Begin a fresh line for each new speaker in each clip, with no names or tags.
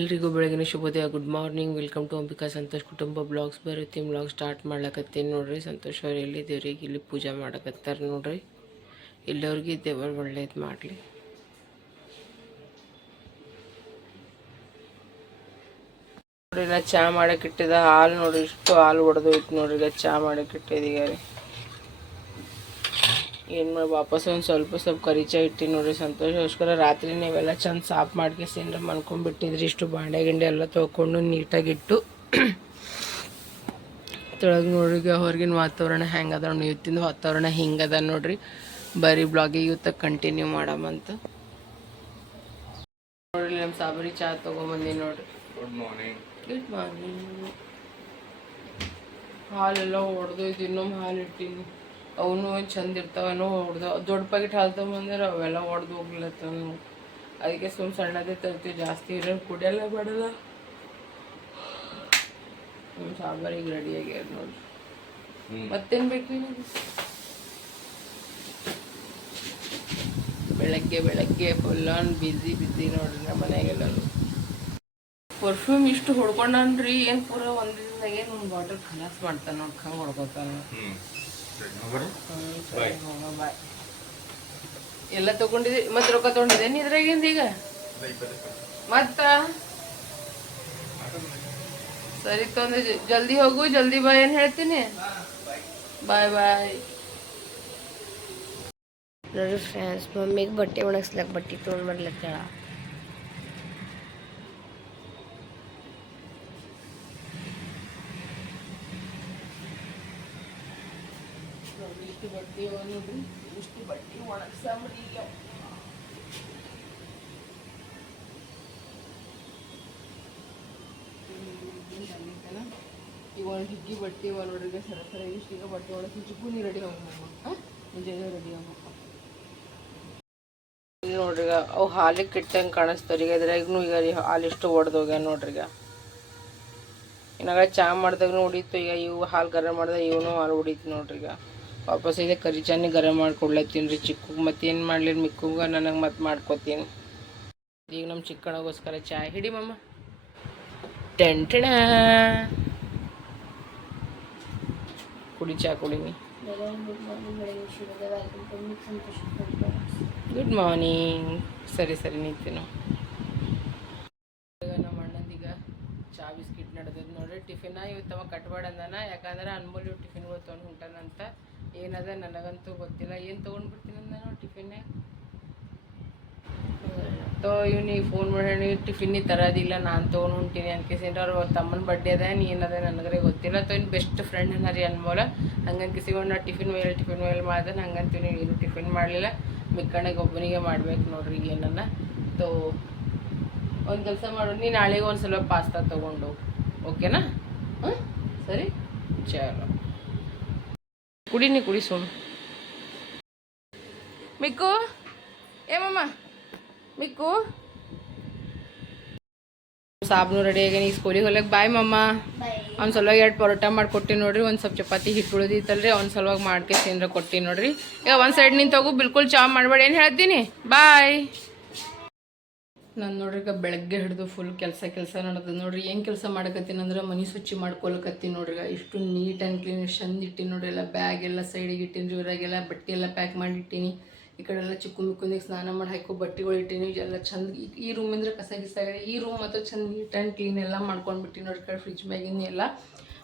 ಎಲ್ರಿಗೂ ಬೆಳಗಿನ ಶುಭೋದಯ good morning welcome to Ambika Santosh ಕುಟುಂಬ ಬ್ಲಾಗ್ಸ್ ಬರುತ್ತೆ ಬ್ಲಾಗ್ ಸ್ಟಾರ್ಟ್ ಮಾಡ್ಲಕತ್ತೀನಿ ನೋಡ್ರಿ. ಸಂತೋಷ್ ಅವ್ರು ಎಲ್ಲಿ ದೇವ್ರಿಗೆ ಇಲ್ಲಿ ಪೂಜೆ ಮಾಡಕತ್ತಾರೆ ನೋಡ್ರಿ. ಎಲ್ಲವ್ರಿಗೆ ದೇವರು ಒಳ್ಳೇದು ಮಾಡಲಿ. ನೋಡ್ರಿ, ನಾ ಚಾ ಮಾಡಕ್ಕೆ ಇಟ್ಟಿದ ಹಾಲು ನೋಡ್ರಿ. ಇಷ್ಟು ಹಾಲು ಹೊಡೆದೋಯ್ತು ನೋಡ್ರಿ ಚಾ ಇಟ್ಟಿದೀಗ ರೀ ಏನು ಮಾಡಿ ವಾಪಸ್ ಒಂದು ಸ್ವಲ್ಪ ಸ್ವಲ್ಪ ಕರಿಚಾ ಇಟ್ಟು ನೋಡ್ರಿ. ಸಂತೋಷಗೋಸ್ಕರ ರಾತ್ರಿ ನೀವೆಲ್ಲ ಚಂದ ಸಾಫ್ ಮಾಡ್ಕೇಸಿಂದ್ರೆ ಮನ್ಕೊಂಡ್ಬಿಟ್ಟಿದ್ರಿ ಇಷ್ಟು ಬಾಂಡೆ ಗಿಂಡೆ ಎಲ್ಲ ತೊಗೊಂಡು ನೀಟಾಗಿಟ್ಟು ತೊಳಗೆ ನೋಡ್ರಿ. ಹೊರಗಿನ ವಾತಾವರಣ ಹೆಂಗೆ ಅದ ನೋಡಿ ಇವತ್ತಿನ ವಾತಾವರಣ ಹಿಂಗದ ನೋಡ್ರಿ. ಬರೀ ಬ್ಲಾಗಿಗೆ ಇವತ್ತ ಕಂಟಿನ್ಯೂ ಮಾಡಮಂತ ನೋಡ್ರಿ ನಮ್ಮ ಸಾಬರಿ ಚಾ ತೊಗೊಂಬಂದಿ ನೋಡ್ರಿ.
ಗುಡ್ ಮಾರ್ನಿಂಗ್
ಗುಡ್ ಮಾರ್ನಿಂಗ್ ಹಾಲೆಲ್ಲ ಹೊಡೆದು ಇನ್ನೊಮ್ಮೆ ಹಾಲು ಇಟ್ಟೀನಿ. ಅವನು ಚಂದ ಇರ್ತಾವೇನೋ ಹೊಡ್ದ ದೊಡ್ಡ ಪ್ಯಾಕೆಟ್ ಹಾಲು ಅಂದ್ರೆ ಅವೆಲ್ಲ ಹೊಡೆದು ಹೋಗ್ಲತ್ತವ ಅದಕ್ಕೆ ಸುಮ್ ಸಣ್ಣದೇ ತರ್ತೀವಿ ಜಾಸ್ತಿ ಇರೋ ಕುಡಿಯಲ್ಲ ಬೇಡಲ್ಲ. ಸಾಂಬಾರಿಗೆ ರೆಡಿ ಆಗ್ಯಾರ ನೋಡ್ರಿ. ಮತ್ತೇನು ಬೇಕು ನಿಮಗೆ ಬೆಳಗ್ಗೆ ಬೆಳಗ್ಗೆ ಫುಲ್ ಆನ್ ಬಿಸಿ ಬಿಸಿ ನೋಡ್ರಿ ನಮ್ಮ ಮನೆಯಾಗೆಲ್ಲರೂ. ಪರ್ಫ್ಯೂಮ್ ಇಷ್ಟು ಹೊಡ್ಕೊಂಡನ್ರಿ ಏನು ಪೂರ ಒಂದು ದಿನದಾಗ ಏನು ಒಂದು ಬಾಟಲ್ ಖಲಾಸ್ ಮಾಡ್ತಾನೆ ನೋಡಿ ಹಂಗೆ ಹೊಡ್ಕೊತಾನೆ. ಎಲ್ಲ ತಗೊಂಡಿದೆ ಮತ್ತೆ ರೊಕ್ಕ ತಗೊಂಡಿದೆ ಇದ್ರಾಗಿಂದ ಈಗ? ಮತ್ತ? ಸರಿ ತೊಂದ್ರೆ ಜಲ್ದಿ ಹೋಗು ಜಲ್ದಿ ಬಾಯ್ ಏನ್ ಹೇಳ್ತೀನಿ? ಬಾಯ್ ಬಾಯ್
ನೋಡ್ರಿ ಫ್ರೆಂಡ್ಸ್ ಮಮ್ಮಿಗೆ ಬಟ್ಟೆ ಒಣಗಿಸ್ಲಕ್ ಬಟ್ಟೆ ತೊಗೊಂಡು ಬರ್ಲತ್ತಾಳ.
ಇಷ್ಟು ಬಟ್ಟೆ ಒಣಗ್ಸಾಮ್ರಿ ಈಗ. ಒಂದು ಹಿಗ್ಗಿ ಬಟ್ಟೆ ಅವ ನೋಡ್ರಿ ಸರ ಸರ ಇಷ್ಟು ಈಗ ಬಟ್ಟೆ ಒಳಗೆ ಚಿಕ್ಕು ನೀ ರೆಡಿ ಹೋಗ್ಬೇಕು ಮುಂಜಾನೆ ರೆಡಿ ಹೋಗ್ಬೇಕು ನೋಡ್ರಿ ಅವು ಹಾಲಿಗೆ ಕಿಟ್ಟಂಗೆ ಕಾಣಿಸ್ತಾರೆ ಈಗ ಇದ್ರಾಗೂ ಈಗ ಹಾಲು ಇಷ್ಟು ಒಡೆದೋಗ್ಯ ನೋಡ್ರಿ ಈಗ. ಏನಾಗ ಚಾ ಮಾಡಿದಾಗ ನೋಡಿತ್ತು ಈಗ ಇವು ಹಾಲು ಗರಂ ಮಾಡಿದಾಗ ಇವನು ಹಾಲು ಹೊಡಿತು ನೋಡ್ರಿ ಈಗ. ವಾಪಸ್ ಇದೆ ಕರಿ ಚಾನಿ ಗರಂ ಮಾಡ್ಕೊಡ್ಲತ್ತೀನಿ ರೀ ಚಿಕ್ಕ ಮತ್ತೇನು ಮಾಡಲಿ ಮಿಕ್ಕುಗ, ನನಗೆ ಮತ್ತೆ ಮಾಡ್ಕೊತೀನಿ. ಈಗ ನಮ್ಮ ಚಿಕ್ಕಣಗೋಸ್ಕರ ಚಾ ಹಿಡಿ ಮಮ್ಮ ಟೆಂಟಣ ಕುಡಿ ಚಾ ಕುಡಿನಿ ಗುಡ್ ಮಾರ್ನಿಂಗ್ ಸರಿ ಸರಿ ನಿಂತೀನಿ ನಮ್ಮ ಅಣ್ಣಂದೀಗ ಚಾ ಬಿಸ್ಕಿಟ್ ನಡೆದದ್ದು ನೋಡ್ರಿ. ಟಿಫಿನ ಇವತ್ತವ ಕಟ್ಬೇಡ ಯಾಕಂದ್ರೆ ಅನ್ಮೂಲ್ ಟಿಫಿನ್ಗಳು ತೊಗೊಂಡು ಹೊಂಟಾನಂತ. ಏನದ ನನಗಂತೂ ಗೊತ್ತಿಲ್ಲ. ಏನು ತೊಗೊಂಡು ಬಿಡ್ತೀನಿ ನಾನು ಟಿಫಿನ್ನೇ ತೋ ಇವ್ನಿಗೆ ಫೋನ್ ಮಾಡಿ ಟಿಫಿನ್ ತರೋದಿಲ್ಲ, ನಾನು ತೊಗೊಂಡು ಹೊಂಟೀನಿ ಅನ್ಕಿಸಿಂದ್ರೆ ಅವ್ರ ತಮ್ಮನ ಬಡ್ಡೆ ಅದ ಏನದ ನನಗರೆ ಗೊತ್ತಿಲ್ಲ. ತೋ ಇನ್ನು ಬೆಸ್ಟ್ ಫ್ರೆಂಡ್ ಅನ್ನ ರೀ ಅನ್ಮೋಲ ಹಂಗನ್ಕಿಸಿಕೊಂಡು ನಾ ಟಿಫಿನ್ ಮೇಲೆ ಟಿಫಿನ್ ಮೇಲೆ ಮಾಡ್ದೆ ಹಂಗಂತೀವಿ ಏನು ಟಿಫಿನ್ ಮಾಡಲಿಲ್ಲ. ಮಿಕ್ಕಣಿಗೆ ಒಬ್ಬನಿಗೆ ಮಾಡ್ಬೇಕು ನೋಡ್ರಿ ಏನನ್ನ. ತೋ, ಒಂದು ಕೆಲಸ ಮಾಡು. ನೀ ನಾಳೆಗೆ ಒಂದು ಸ್ವಲ್ಪ ಪಾಸ್ತಾ ತೊಗೊಂಡು ಓಕೆನಾ ಹಾಂ? ಸರಿ? ಚಲೋ. ಕುಡಿ ನೀ ಕುಡಿ ಸುಮ್. ಮಿಕ್ಕು? ಏಮಮ್ಮ ಮಿಕ್ಕು? ಸಾಬ್ನು ರೆಡಿ ಆಗ್ಯಾನ ಈಗ ಸ್ಕೂಲಿಗೆ ಹೋಗ್ಲಕ್ಕೆ ಬಾಯ್ ಮಮ್ಮ ಅವ್ನ ಸಲುವಾಗಿ ಎರಡು ಪರೋಟ ಮಾಡಿಕೊಟ್ಟಿನಿ ನೋಡ್ರಿ ಒಂದು ಸ್ವಲ್ಪ ಚಪಾತಿ ಹಿಟ್ಟು ಉಳಿದಿತ್ತಲ್ರಿ ಅವ್ನ ಸಲುವಾಗಿ ಮಾಡ್ಕೆ ತಿಂದ್ರೆ ಕೊಟ್ಟಿನಿ ನೋಡ್ರಿ. ಈಗ ಒಂದು ಸೈಡ್ ನಿಂತಾಗು ಬಿಲ್ಕುಲ್ ಚಾ ಮಾಡಬೇಡಿ ಏನು ಹೇಳ್ತೀನಿ? ಬಾಯ್. ನಾನು ನೋಡ್ರಿ ಈಗ ಬೆಳಗ್ಗೆ ಹಿಡಿದು ಫುಲ್ ಕೆಲಸ ಕೆಲಸ ನಡೆದ ನೋಡ್ರಿ. ಏನು ಕೆಲಸ ಮಾಡಕತ್ತೀನಿ ಅಂದ್ರೆ ಮನೆ ಸ್ವಚ್ಛ ಮಾಡ್ಕೊಳಕತ್ತೀನಿ ನೋಡ್ರಿ. ಇಷ್ಟು ನೀಟ್ ಆ್ಯಂಡ್ ಕ್ಲೀನ್ ಚಂದ ಇಟ್ಟಿನಿ ನೋಡ್ರಿ. ಎಲ್ಲ ಬ್ಯಾಗ್ ಎಲ್ಲ ಸೈಡಿಗೆ ಇಟ್ಟಿನಿ ಇವರಾಗೆಲ್ಲ ಬಟ್ಟೆ ಎಲ್ಲ ಪ್ಯಾಕ್ ಮಾಡಿ ಇಟ್ಟೀನಿ. ಈ ಕಡೆ ಎಲ್ಲ ಚಿಕ್ಕ ಮಿಕ್ಕುಂದಿಗೆ ಸ್ನಾನ ಮಾಡಿ ಹಾಕೋ ಬಟ್ಟೆಗಳು ಇಟ್ಟಿನಿ. ಎಲ್ಲ ಚಂದ ಈ- ರೂಮ್ ಅಂದ್ರೆ ಕಸ ಗಿಸ. ಈ ರೂಮ್ ಮಾತ್ರ ಚಂದ ನೀಟ್ ಆ್ಯಂಡ್ ಕ್ಲೀನ್ ಎಲ್ಲ ಮಾಡ್ಕೊಂಡ್ಬಿಟ್ಟಿನಿ ನೋಡ್ರಿ. ಕಡೆ ಫ್ರಿಜ್ ಮ್ಯಾಗಿನ ಎಲ್ಲ.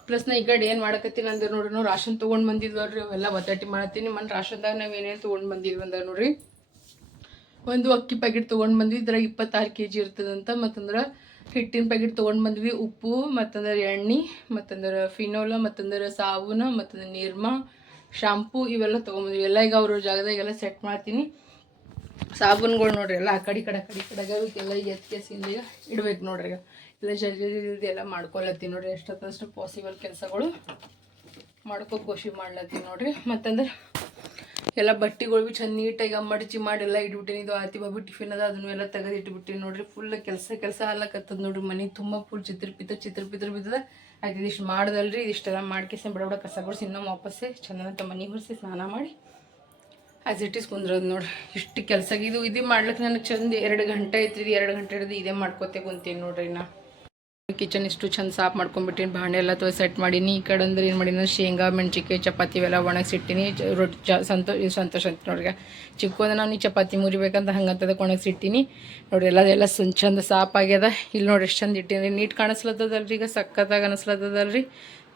ಪ್ಲಸ್ ನಾ ಈ ಕಡೆ ಏನು ಮಾಡಕತ್ತೀನಿ ಅಂದ್ರೆ ನೋಡ್ರಿ, ನಾವು ರಾಷನ್ ತೊಗೊಂಡು ಬಂದಿದ್ವಲ್ರಿ ಅವೆಲ್ಲ ಒತ್ತಾಟಿ ಮಾಡತ್ತೀನಿ. ಮನ್ ರಾಷನ್ದಾಗ ನಾವು ಏನೇನು ತೊಗೊಂಡು ಬಂದಿದ್ವಿ ಅಂದ್ರೆ ನೋಡ್ರಿ. ಒಂದು ಅಕ್ಕಿ ಪ್ಯಾಕೆಟ್ ತೊಗೊಂಡು ಬಂದ್ವಿ. ಇದ್ರಾಗ ಇಪ್ಪತ್ತಾರು ಕೆ ಜಿ ಇರ್ತದಂತ ಮತ್ತಂದ್ರೆ ಹಿಟ್ಟಿನ ಪ್ಯಾಕೆಟ್ ತೊಗೊಂಡು ಬಂದ್ವಿ. ಉಪ್ಪು, ಮತ್ತಂದ್ರೆ ಎಣ್ಣೆ, ಮತ್ತಂದ್ರೆ ಫಿನೋಲ, ಮತ್ತಂದ್ರೆ ಸಾಬೂನ, ಮತ್ತಂದ್ರೆ ನಿರ್ಮ, ಶಾಂಪೂ ಇವೆಲ್ಲ ತೊಗೊಂಬಂದ್ವಿ ಎಲ್ಲ ಈಗ ಅವ್ರ ಜಾಗದಾಗೆಲ್ಲ ಸೆಟ್ ಮಾಡ್ತೀನಿ. ಸಾಬೂನ್ಗಳು ನೋಡ್ರಿ, ಎಲ್ಲ ಆ ಕಡೆ ಕಡೆ, ಆ ಕಡೆ ಇವಕ್ಕೆಲ್ಲ ಎಲ್ಲ ಎತ್ಕೆಸಿಂದ ಇಡ್ಬೇಕು ನೋಡ್ರಿ ಈಗ. ಎಲ್ಲ ಜಲ್ದಿ ಎಲ್ಲ ಮಾಡ್ಕೊಳತ್ತೀನಿ ನೋಡ್ರಿ. ಎಷ್ಟೊತ್ತಷ್ಟು ಪಾಸಿಬಲ್ ಕೆಲಸಗಳು ಮಾಡ್ಕೋ ಕೋಶಿ ಮಾಡ್ಲತ್ತೀನಿ ನೋಡ್ರಿ. ಮತ್ತಂದ್ರೆ ಎಲ್ಲ ಬಟ್ಟೆಗಳು ಭೀ ಚಂದ ನೀಟಾಗಿ ಮಡಚಿ ಮಾಡಿ ಎಲ್ಲ ಇಟ್ಬಿಟ್ಟಿನಿ. ಇದು ಆತಿ ಬಾಬಿ ಟಿಫಿನ್ ಅದ, ಅದನ್ನು ಎಲ್ಲ ತೆಗೆದು ಇಟ್ಬಿಟ್ಟಿನಿ ನೋಡ್ರಿ ಫುಲ್ ಕೆಲಸ ಕೆಲಸ ಹಾಲಕತ್ತದ ನೋಡ್ರಿ. ಮನೆ ತುಂಬ ಫುಲ್ ಚಿತ್ರ ಪಿತ್ತ, ಚಿತ್ರ ಪಿತ್ರ ಬಿದ್ದದ. ಆಯ್ತು ಇದಿಷ್ಟು ಮಾಡ್ದಲ್ರಿ, ಇದಿಷ್ಟೆಲ್ಲ ಮಾಡ್ಕೇಸಿ ಬಿಡ ಬಿಡ ಕಸ ಗುಡಿಸಿ ಇನ್ನೊಮ್ಮೆ ವಾಪಸ್ಸೆ ಚಂದನಂತ ಮನೆ ಹೊರಿಸಿ ಸ್ನಾನ ಮಾಡಿ ಆಸ್ ಇಟ್ ಈಸ್ ಕುಂದ್ರದು ನೋಡಿ ಇಷ್ಟು ಕೆಲಸ ಇದು ಇದು ಮಾಡ್ಲಿಕ್ಕೆ ನನಗೆ ಚಂದ ಎರಡು ಗಂಟೆ ಐತ್ರಿ ಇದು ಎರಡು ಗಂಟೆ ಹಿಡಿದು ಇದೇ ಮಾಡ್ಕೋತೆ ಕುಂತೀನಿ ನೋಡ್ರಿ ನಾ ಕಿಚನ್ ಇಷ್ಟು ಚಂದ ಸಾಫ್ ಮಾಡ್ಕೊಂಡ್ಬಿಟ್ಟಿನಿ ಬಾಂಡೆ ಎಲ್ಲ ತೊಳೆ ಸೆಟ್ ಮಾಡೀನಿ. ಈ ಕಡೆ ಅಂದ್ರೆ ಏನು ಮಾಡೀನಿ ಶೇಂಗಾ ಮೆಣಸಿಕಾಯಿ ಚಪಾತಿ ಇವೆಲ್ಲ ಒಣಗಿಸಿಟ್ಟಿನಿ ರೊಟ್ಟಿ ಚ ಸಂತೋ ಇದು ಸಂತೋಷ ಅಂತ ನೋಡ್ರಿ ಚಿಕ್ಕಂದ ನಾನು ಈ ಚಪಾತಿ ಮುರಿಬೇಕಂತ ಹಂಗಂತದ ಒಣಗಿಸಿಟ್ಟಿನಿ ನೋಡಿ ಎಲ್ಲ ಎಲ್ಲ ಚಂದ ಸಾಫ್ ಆಗ್ಯದ. ಇಲ್ಲಿ ನೋಡಿ ಎಷ್ಟು ಚಂದ ಇಟ್ಟಿನಿ. ನೀಟ್ ಕಾಣಿಸ್ಲತ್ತದಲ್ರಿ ಈಗ, ಸಖತ್ತಾಗಿ ಅನಿಸ್ಲತ್ತದಲ್ರಿ.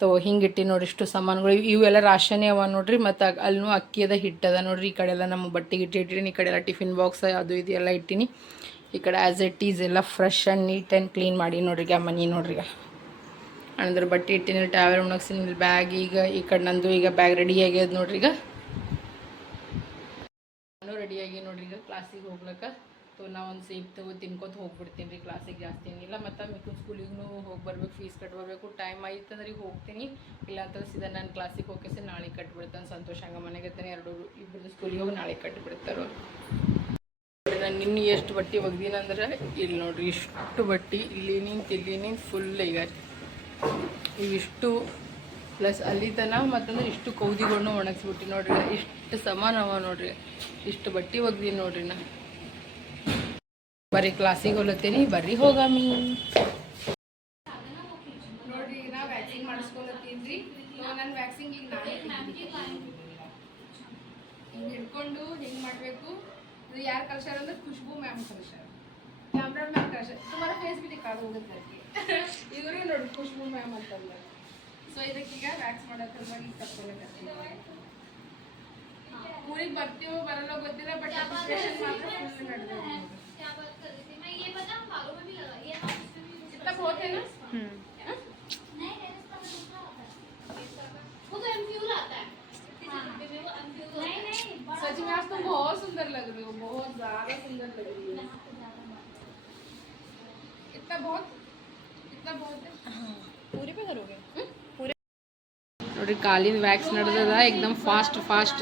ತೋ, ಹಿಂಗೆ ಇಟ್ಟಿ ನೋಡಿ ಇಷ್ಟು ಸಾಮಾನುಗಳು. ಇವೆಲ್ಲ ರಾಶನೇ ಅವ ನೋಡ್ರಿ. ಮತ್ತು ಅಲ್ಲೂ ಅಕ್ಕಿ ಅದ ಹಿಟ್ಟದ ನೋಡ್ರಿ. ಈ ಕಡೆ ಎಲ್ಲ ನಮ್ಮ ಬಟ್ಟೆಗೆ ಇಟ್ಟಿಟ್ಟಿನಿ ಈ ಕಡೆ ಎಲ್ಲ ಟಿಫಿನ್ ಬಾಕ್ಸ್ ಅದು ಇದು ಎಲ್ಲ ಇಟ್ಟಿನಿ. ಈ ಕಡೆ ಆ್ಯಸ್ ಇಟ್ ಈಸ್ ಎಲ್ಲ fresh and neat and clean ಮಾಡಿ ನೋಡ್ರಿ ಆ ಮನೆ ನೋಡ್ರಿ ಅಂದ್ರೆ ಬಟ್ಟೆ ಇಟ್ಟಿನ ಟ್ಯಾವೆಲ್ ಒಣಗ್ಸಿನಿ ಇಲ್ಲಿ ಬ್ಯಾಗ್ ಈಗ ಈ ಕಡೆ ನಂದು ಈಗ ಬ್ಯಾಗ್ ರೆಡಿ ಆಗ್ಯದ ನೋಡ್ರಿ ಈಗ ನಾನು ರೆಡಿಯಾಗಿ ನೋಡ್ರಿ ಈಗ ಕ್ಲಾಸಿಗೆ ಹೋಗ್ಲಕ್ಕ. ಸೊ ನಾ ಒಂದು ಸೇಫ್ ತಗೋ ತಿನ್ಕೊತ ಹೋಗ್ಬಿಡ್ತೀನಿ ರೀ ಕ್ಲಾಸಿಗೆ ಜಾಸ್ತಿ ಏನಿಲ್ಲ ಮತ್ತು ಮಿಕ್ಕು ಸ್ಕೂಲಿಗೂ ಹೋಗಿ ಬರ್ಬೇಕು ಫೀಸ್ ಕಟ್ ಬರಬೇಕು ಟೈಮ್ ಆಯ್ತು ಅಂದ್ರೆ ಈಗ ಹೋಗ್ತೀನಿ. ಇಲ್ಲ ಅಂತಂದ್ರೆ ಸೀದಾ ನಾನು ಕ್ಲಾಸಿಗೆ ಹೋಗಿ ನಾಳೆ ಕಟ್ಬಿಡ್ತಾನೆ, ಸಂತೋಷ ಹಂಗ ಮನೆಗೆ ಎರಡು ಇಬ್ಬರು ಸ್ಕೂಲಿಗೆ ಹೋಗಿ ನಾಳೆ ಕಟ್ಬಿಡ್ತಾರೆ ನಿನ್ನೆ ಎಷ್ಟು ಬಟ್ಟೆ ಒಗ್ದೀನಂದ್ರೆ ಇಲ್ಲಿ ನೋಡ್ರಿ, ಇಷ್ಟು ಬಟ್ಟೆ, ಇಲ್ಲಿ ನಿಂತು ಇಲ್ಲಿ ನಿಂತು ಫುಲ್ ಈಗ. ಇವಿಷ್ಟು ಪ್ಲಸ್ ಅಲ್ಲಿ ತನ ಮತ್ತಂದ್ರೆ ಇಷ್ಟು ಕೌದಿಗಳನ್ನು ಒಣಗಿಸ್ಬಿಟ್ಟು ನೋಡ್ರಿ, ಇಷ್ಟು ಸಮಾನ ಅವ ನೋಡ್ರಿ. ಇಷ್ಟು ಬಟ್ಟೆ ಒಗ್ದೀನಿ ನೋಡ್ರಿ ನಾ. ಬರೀ ಕ್ಲಾಸಿಗೆ ಹೊಲತ್ತೀನಿ ಬರ್ರಿ ಹೋಗಾಮಿ. ಹೋಗುತ್ತೆ ಇವರೇ ನೋಡಿ ಖುಷ್ಬು ಮ್ಯಾಮ್ ಅಂತಂದ ಸೊ ಇದಕ್ಕೀಗ ವ್ಯಾಕ್ಸ್ ಮಾಡಕ್ಕೆ ಈಗ ತಪ್ಕೊಳಕತ್ತೀವಿ ಊರಿಗೆ ಬರ್ತೀವೋ ಬರಲ್ಲ ಗೊತ್ತಿಲ್ಲ ಬಟ್ ಪ್ರಿಪ್ರೇಷನ್ ಮಾತ್ರ ಫುಲ್ ನಡೆದ इतना बहुत है ना सच में आज तुम बहुत सुंदर लग रही हो बहुत ज्यादा सुंदर लग रही हो इतना बहुत इतना बहुत है
पूरे पे करोगे
ನೋಡ್ರಿ ಕಾಲಿನ ವ್ಯಾಕ್ಸ್ ನಡೆದದ ಎಕ್ದಮ್ ಫಾಸ್ಟ್ ಫಾಸ್ಟ್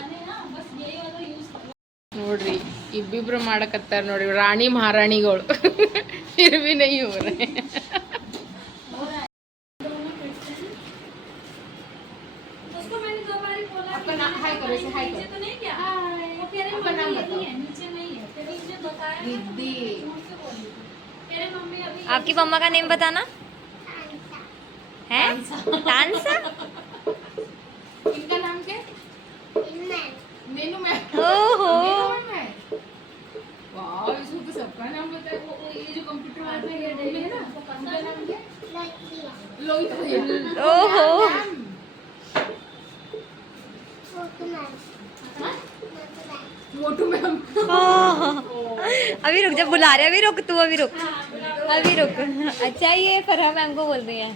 ನೋಡ್ರಿ ಇಬ್ಬಿಬ್ರು ಮಾಡಕತ್ತಾರ ನೋಡ್ರಿ ರಾಣಿ ಮಹಾರಾಣಿಗಳು ಇರ್ವಿನ ಇವ್ರೆ आपकी
मम्मा का नेम बताना? है? तानसा।
इनका नाम क्या? नीनू मैम
ओहो।
नीनू मैम है वाह इसको तो सबका नाम पता है। वो वो ये जो कंप्यूटर वाला है ना? उनका नाम क्या? लोहित भैया
ओहो
मोटू मैम।
अभी रुक जा बुला रहे अभी रुक तू अभी रुक। अभी रुक अच्छा ये फरहा मैम को बोल रही है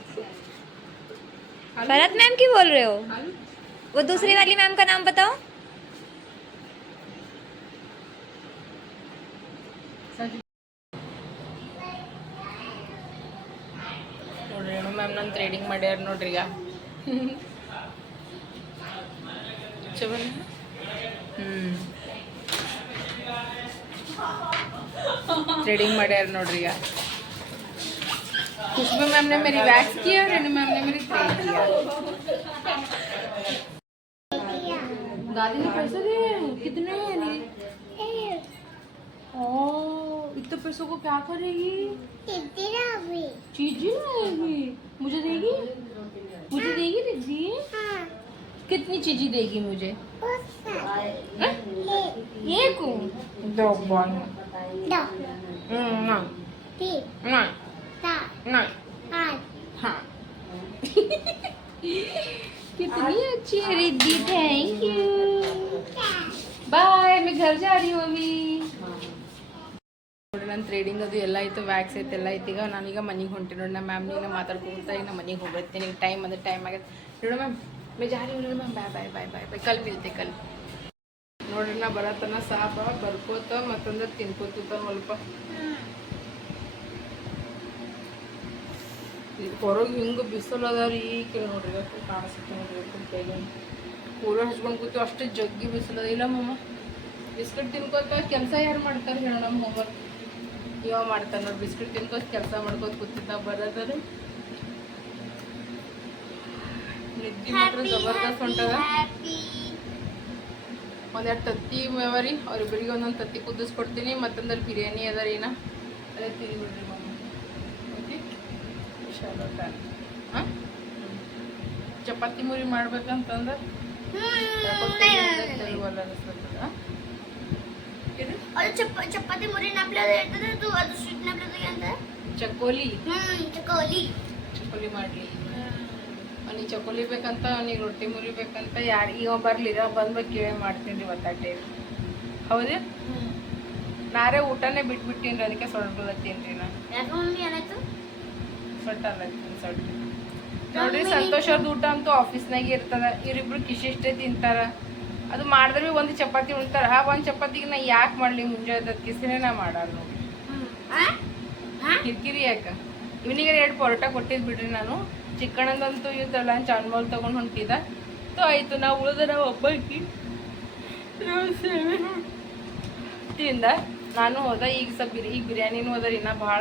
भरत मैम की बोल रहे हो वो दूसरी वाली मैम का नाम बताओ
ನೋಡ್ರಿ ರೇಣು ಮ್ಯಾಮ್ ನನ್ನ ಥ್ರೆಡಿಂಗ್ ಮಾಡ್ಯಾರ ನೋಡ್ರಿ ಈಗ ಚಲೋ ಹ್ಞೂ थ्रेडिंग ಮಾಡ್ಯಾರ ನೋಡ್ರಿ ಈಗ खुशबू मैम ने मेरी वैक्स किया रेणु मैम ने मेरी थ्रेड किया दादी ने पैसे दिए कितने हैं इतने पैसों को क्या करेगी? चीज़ें लाएगी मुझे देगी? मुझे देगी दीदी? कितनी चीज़ें देगी मुझे? हैं? एक। दो बॉल। ना ना नाही हां कितनी अच्छी है रिद्धि थैंक यू बाय मैं घर जा रही हूँ अभी ನೋಡಿ ನನ್ನ ಥ್ರೇಡಿಂಗ್ ಅದು ಎಲ್ಲ ಆಯಿತು ವ್ಯಾಕ್ಸ್ ಆಯ್ತು ಎಲ್ಲ ಆಯ್ತು. ಈಗ ನಾನೀಗ ಮನೆಗೆ ಹೊಂಟೆ ನೋಡಿ ನಮ್ಮ ಮ್ಯಾಮ್ ಈಗ ಮಾತಾಡ್ಕೊಳ್ತಾ ಈಗ ನಮ್ಮ ಮನೆಗೆ ಹೋಗ್ಬಿಡ್ತೀನಿ ಟೈಮ್ ಅಂದರೆ ಟೈಮ್ ಆಗುತ್ತೆ. ನೋಡು ಮ್ಯಾಮ್ ಬೇಜಾರಿ ನೋಡಿ ಮ್ಯಾಮ್ ಬಾಯ್ ಬಾಯ್ ಬಾಯ್ ಬಾಯ್ ಬಾಯ್ ಕಲ್ ಬೀಳ್ತೆ ಕಲ್ ನೋಡ್ರಿ ನಾ ಬರತನ ಸಾಪ ಬರ್ಕೋತ ಮತ್ತೊಂದ್ರೆ ತಿನ್ಕೋತ ಸ್ವಲ್ಪ. ಹೊರಗೆ ಹಿಂಗೆ ಬಿಸಿಲು ಅದ ರೀ ಈಕೆ ಕಡೆ ನೋಡ್ರಿ ಇವತ್ತು ಕಾಣಿಸುತ್ತೆ ನೋಡ್ರಿ ಕುಂತಾಗ ಕೂಲರ್ ಹಚ್ಕೊಂಡು ಕೂತು ಅಷ್ಟು ಜಗ್ಗಿ ಬಿಸಿಲು ಅದ ಇಲ್ಲ ಮಮ್ಮ ಬಿಸ್ಕಿಟ್ ತಿನ್ಕೋತ ಕೆಲಸ ಯಾರು ಮಾಡ್ತಾರೆ ಹೇಳ ನಮ್ಮ ಹೋಗೋರು ಇವ ಮಾಡ್ತಾನೆ ನೋಡಿ ಬಿಸ್ಕಿಟ್ ತಿನ್ಕೋತ ಕೆಲಸ ಮಾಡ್ಕೋತ ಕೂತಿದ್ದ ಬರೋದಾರೆ ನಿದ್ದೆ ಮಾತ್ರ ಜಬರ್ದಸ್ತ್ ಹೊಂಟದ. ಒಂದೆರಡು ತತ್ತಿ ಮೇವರಿ ಅವ್ರಿಬ್ಬರಿಗೆ ಒಂದೊಂದು ತತ್ತಿ ಕುದಿಸ್ಕೊಡ್ತೀನಿ ಮತ್ತೊಂದಲ್ಲಿ ಬಿರಿಯಾನಿ ಅದ ರೀ ಅದೇ ತಿಂದು ಬಿಡ್ರಿ ಮಮ್ಮಿ ಓಕೆ ಚಲೋ ಡನ್ ಹಾಂ ಚಪಾತಿ ಮುರಿ ಮಾಡ್ಬೇಕಂತಂದ್ರೆ
ಚಪಾತಿ ಮುರಿ ಅದು ಅಂತ
ಚಕೋಲಿ
ಚಕೋಲಿ
ಚಕೋಲಿ ಮಾಡಲಿ. ಅವ್ನಿಗೆ ಚಕೋಲಿ ಬೇಕಂತ ಅವ್ನಿಗೆ ರೊಟ್ಟಿ ಮುರಿ ಬೇಕಂತ ಯಾರು ಈಗ ಬರ್ಲಿಲ್ಲ ಬಂದ್ಬೇಕು ಕೇಳಿ ಮಾಡ್ತೀನಿ ರೀ ಒತ್ತಾಟೆ ಹೌದು? ನಾರೇ ಊಟನೇ ಬಿಟ್ಬಿಟ್ಟಿನ್ರಿ ಅದಕ್ಕೆ ಸೊಳ್ಬಲತ್ತೀನಿ ರೀ ನಾ ನೋಡ್ರಿ ಸಂತೋಷ್ ಅವ್ರದ್ದು ಊಟ ಅಂತೂ ಆಫೀಸ್ನಾಗೆ ಇರ್ತದ. ಇವರಿಬ್ರು ಕಿಶಿಷ್ಟೇ ತಿಂತಾರ. ಅದು ಮಾಡಿದ್ರೆ ಭೀ ಒಂದು ಚಪಾತಿ ಉಣ್ತಾರ. ಆ ಒಂದು ಚಪಾತಿಗೆ ನಾ ಯಾಕೆ ಮಾಡಲಿ ಮುಂಜಾನೆ ಕಿಸಿನೇ ನಾ ಮಾಡಲ್ಲ ನೋಡಿ. ಕಿರಿಕಿರಿ ಯಾಕ? ಇವನಿಗೆ ಎರಡು ಪರೋಟ ಕೊಟ್ಟಿದ್ ಬಿಡ್ರಿ ನಾನು. ಚಿಕ್ಕಣ್ಣಂದಂತೂ ಇವತ್ತು ಲಂಚ್ ಅನ್ಮೋಲ್ ತಗೊಂಡು ಹೊಂಟಿದ. ಸೊ ಆಯ್ತು ನಾವು ಉಳಿದ ನಾವು ಒಬ್ಬಾಕಿ ತಿಂದ. ನಾನು ಹೋದ ಈಗ ಸ್ವಲ್ಪ ಬಿರಿ ಈಗ ಬಿರಿಯಾನಿನೂ ಹೋದ್ರಿ ಇನ್ನೂ ಭಾಳ.